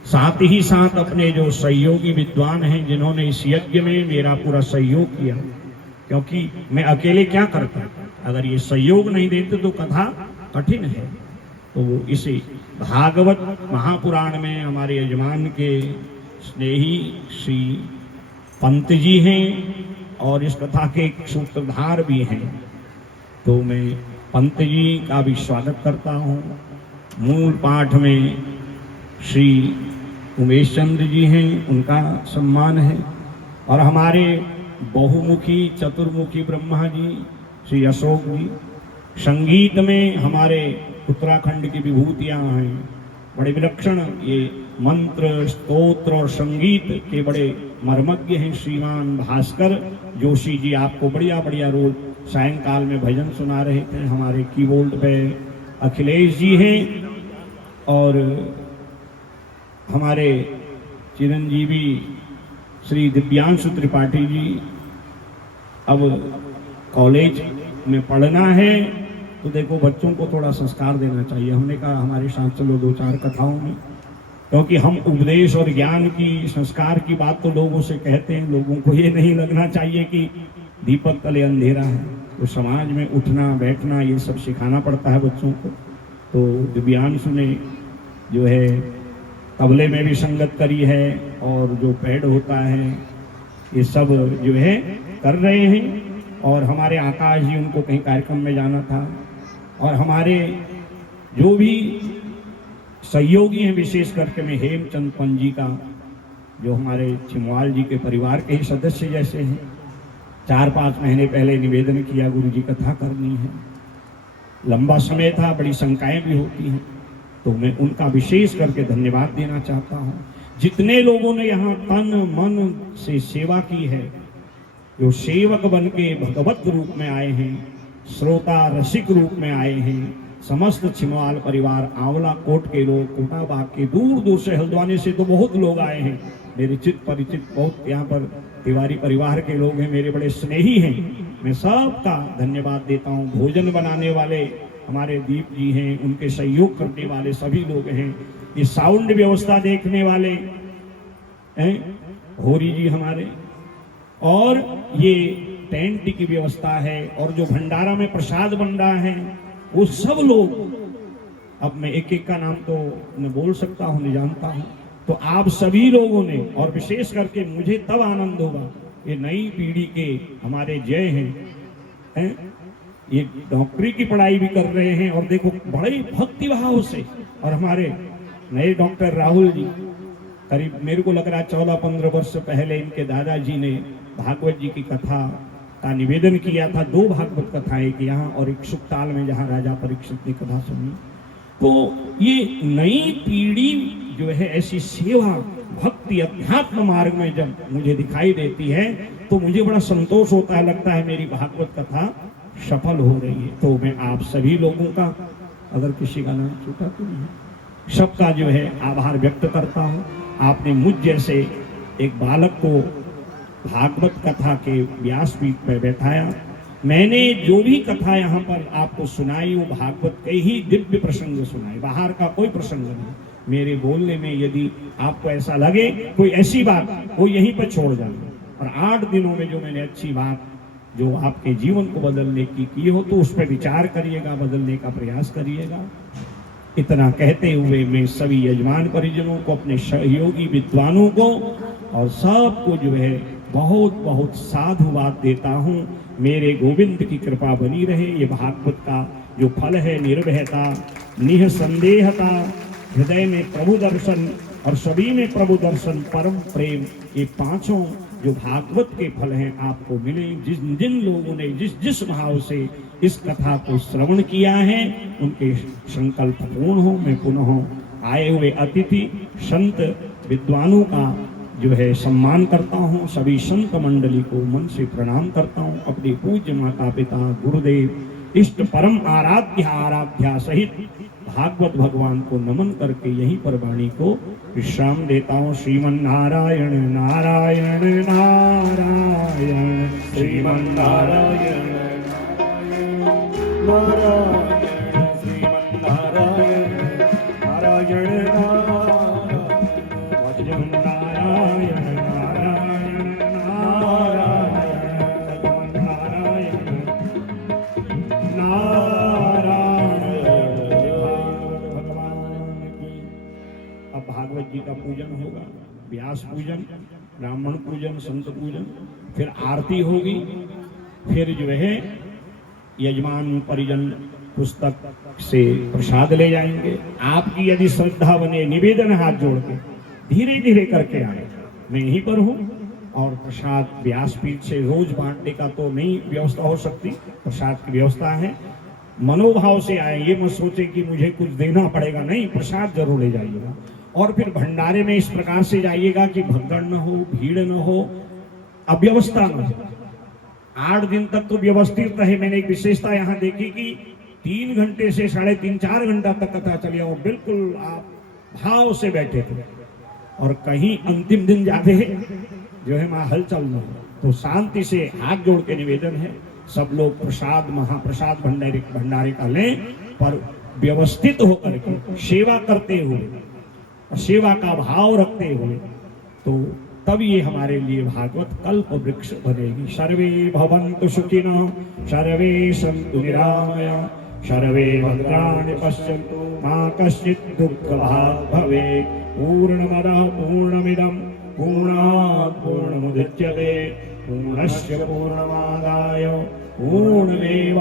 साथ ही साथ अपने जो सहयोगी विद्वान हैं जिन्होंने इस यज्ञ में मेरा पूरा सहयोग किया, क्योंकि मैं अकेले क्या करता, अगर ये सहयोग नहीं देते तो कथा कठिन है। तो इसे भागवत महापुराण में हमारे यजमान के स्नेही श्री पंत जी हैं और इस कथा के सूत्रधार भी हैं, तो मैं पंत जी का भी स्वागत करता हूँ। मूल पाठ में श्री उमेश चंद्र जी हैं, उनका सम्मान है, और हमारे बहुमुखी चतुर्मुखी ब्रह्मा जी श्री अशोक जी। संगीत में हमारे उत्तराखंड की विभूतियाँ हैं, बड़े विलक्षण ये मंत्र स्तोत्र और संगीत के बड़े मर्मज्ञ हैं श्रीमान भास्कर जोशी जी। आपको बढ़िया बढ़िया रोज सायंकाल में भजन सुना रहे थे। हमारे कीबोर्ड पे अखिलेश जी हैं और हमारे चिरंजीवी श्री दिव्यांशु त्रिपाठी जी अब कॉलेज में पढ़ना है, तो देखो बच्चों को थोड़ा संस्कार देना चाहिए। हमने कहा हमारे साथ चलो 2-4 कथाओं में, क्योंकि हम उपदेश और ज्ञान की संस्कार की बात तो लोगों से कहते हैं, लोगों को ये नहीं लगना चाहिए कि दीपक तले अंधेरा है। तो समाज में उठना बैठना ये सब सिखाना पड़ता है बच्चों को। तो दिव्यांशु ने जो है तबले में भी संगत करी है और जो पैड होता है ये सब जो है कर रहे हैं। और हमारे आकाश जी, उनको कहीं कार्यक्रम में जाना था, और हमारे जो भी सहयोगी हैं, विशेष करके मैं हेमचंद पंत जी का, जो हमारे छिमवाल जी के परिवार के ही सदस्य जैसे हैं, 4-5 महीने पहले निवेदन किया गुरु जी कथा करनी है। लंबा समय था, बड़ी शंकाएं भी होती हैं, तो मैं उनका विशेष करके धन्यवाद देना चाहता हूँ। जितने लोगों ने यहाँ तन मन से सेवा की है, जो सेवक बन के भगवत रूप में आए हैं, श्रोता रसिक रूप में आए हैं, समस्त छिमवाल परिवार, आंवला कोट के लोग, कोटा बाग के, दूर दूर से, हल्द्वानी से तो बहुत लोग आए हैं। मेरे चित परिचित बहुत यहाँ पर तिवारी परिवार के लोग हैं, मेरे बड़े स्नेही हैं। मैं सबका धन्यवाद देता हूँ। भोजन बनाने वाले हमारे दीप जी हैं, उनके सहयोग करने वाले सभी लोग हैं। ये साउंड व्यवस्था देखने वाले हैं होरी जी हमारे, और ये टेंट की व्यवस्था है, और जो भंडारा में प्रसाद बन रहा है वो सब लोग, अब मैं एक एक का नाम तो न बोल सकता हूँ, न जानता हूँ। तो आप सभी लोगों ने, और विशेष करके मुझे तब आनंद होगा, ये नई पीढ़ी के हमारे जय हैं, ये डॉक्टरी की पढ़ाई भी कर रहे हैं, और देखो बड़े भक्ति भाव से। और हमारे नए डॉक्टर राहुल जी, करीब मेरे को लग रहा है 14-15 वर्ष पहले इनके दादाजी ने भागवत जी की कथा का निवेदन किया था। 2 भागवत कथाएं एक यहाँ और एक सुखताल में, जहाँ राजा परीक्षित ने कथा सुनी। तो ये नई पीढ़ी जो है ऐसी सेवा भक्ति अध्यात्म मार्ग में जब मुझे दिखाई देती है, तो मुझे बड़ा संतोष होता है, लगता है मेरी भागवत कथा सफल हो रही है। तो मैं आप सभी लोगों का, अगर किसी का नाम छूटा तो नहीं, सबका जो है आभार व्यक्त करता हूँ। आपने मुझ जैसे एक बालक को भागवत कथा के व्यासपीठ पर बैठाया। मैंने जो भी कथा यहाँ पर आपको सुनाई वो भागवत के ही दिव्य प्रसंग सुनाए, बाहर का कोई प्रसंग नहीं। मेरे बोलने में यदि आपको ऐसा लगे कोई ऐसी बात, वो यहीं पर छोड़ जाना। और 8 दिनों में जो मैंने अच्छी बात जो आपके जीवन को बदलने की हो, तो उस पर विचार करिएगा, बदलने का प्रयास करिएगा। इतना कहते हुए मैं सभी यजमान परिजनों को, अपने सहयोगी विद्वानों को और सबको जो है बहुत बहुत साधुवाद देता हूँ। मेरे गोविंद की कृपा बनी रहे। ये भागवत का जो फल है, निर्भयता, निःसंदेहता, हृदय में प्रभु दर्शन और सभी में प्रभु दर्शन, परम प्रेम, ये 5 जो भागवत के फल हैं आपको मिले। जिन लोगों ने जिस भाव से इस कथा को श्रवण किया है, उनके संकल्प पूर्ण हो। मैं पुनः आए हुए अतिथि संत विद्वानों का जो है सम्मान करता हूँ। सभी संत मंडली को मन से प्रणाम करता हूँ। अपने पूज्य माता पिता, गुरुदेव, इष्ट परम आराध्या सहित भागवत भगवान को नमन करके यहीं पर वाणी को विश्राम देता हूँ। श्रीमन नारायण नारायण नारायण, श्रीमन नारायण नारायण, श्रीमन नारायण नारायण भजन नारायण नारायण नारायण, नारायण अब भागवत जी का पूजन होगा, व्यास पूजन, ब्राह्मण पूजन, संत पूजन, फिर आरती होगी, फिर जो है यजमान परिजन पुस्तक से प्रसाद ले जाएंगे। आपकी यदि श्रद्धा बने, निवेदन हाथ जोड़ के धीरे धीरे करके आए। मैं यहीं पर हूँ और प्रसाद व्यासपीठ से रोज बांटने का तो नहीं व्यवस्था हो सकती, प्रसाद की व्यवस्था है। मनोभाव से आए, ये मत सोचे कि मुझे कुछ देना पड़ेगा, नहीं, प्रसाद जरूर ले जाइएगा। और फिर भंडारे में इस प्रकार से जाइएगा कि भगदड़ न हो, भीड़ न हो, अव्यवस्था न हो। 8 दिन तक तो व्यवस्थित रहे। मैंने एक विशेषता यहाँ देखी कि 3 घंटे से 3.5-4 घंटा तक कथा चली और बिल्कुल आप भाव से बैठे थे। और कहीं अंतिम दिन जाते जो है वहाँ हलचल न हो, तो शांति से हाथ जोड़ के निवेदन है सब लोग प्रसाद महाप्रसाद भंडारे का लें, पर व्यवस्थित होकर के सेवा करते हुए, सेवा का भाव रखते हुए, तो तब ये हमारे लिए भागवत कल्प वृक्ष बनेगी। सर्वे भवन्तु सुखिनः, सर्वे सन्तु निरामया, सर्वे भद्राणि पश्यन्तु, मा कश्चित् दुःखभाग् भवेत्। पूर्णमदः पूर्णमिदं पूर्णात् पूर्णमुदच्यते, पूर्णस्य पूर्णमादाय पूर्णमेवावशिष्यते।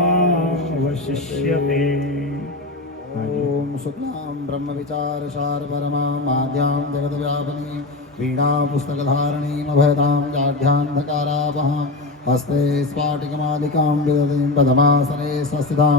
ॐ शुक्लां ब्रह्मविचारसार परमां माद्यां जगद्व्यापिनीं वीणां पुस्तकधारणीम् अभयतां जाढ्यान्धकारावहां हस्ते स्फाटिकमालिकां विदतीं पद्मासने संस्थितां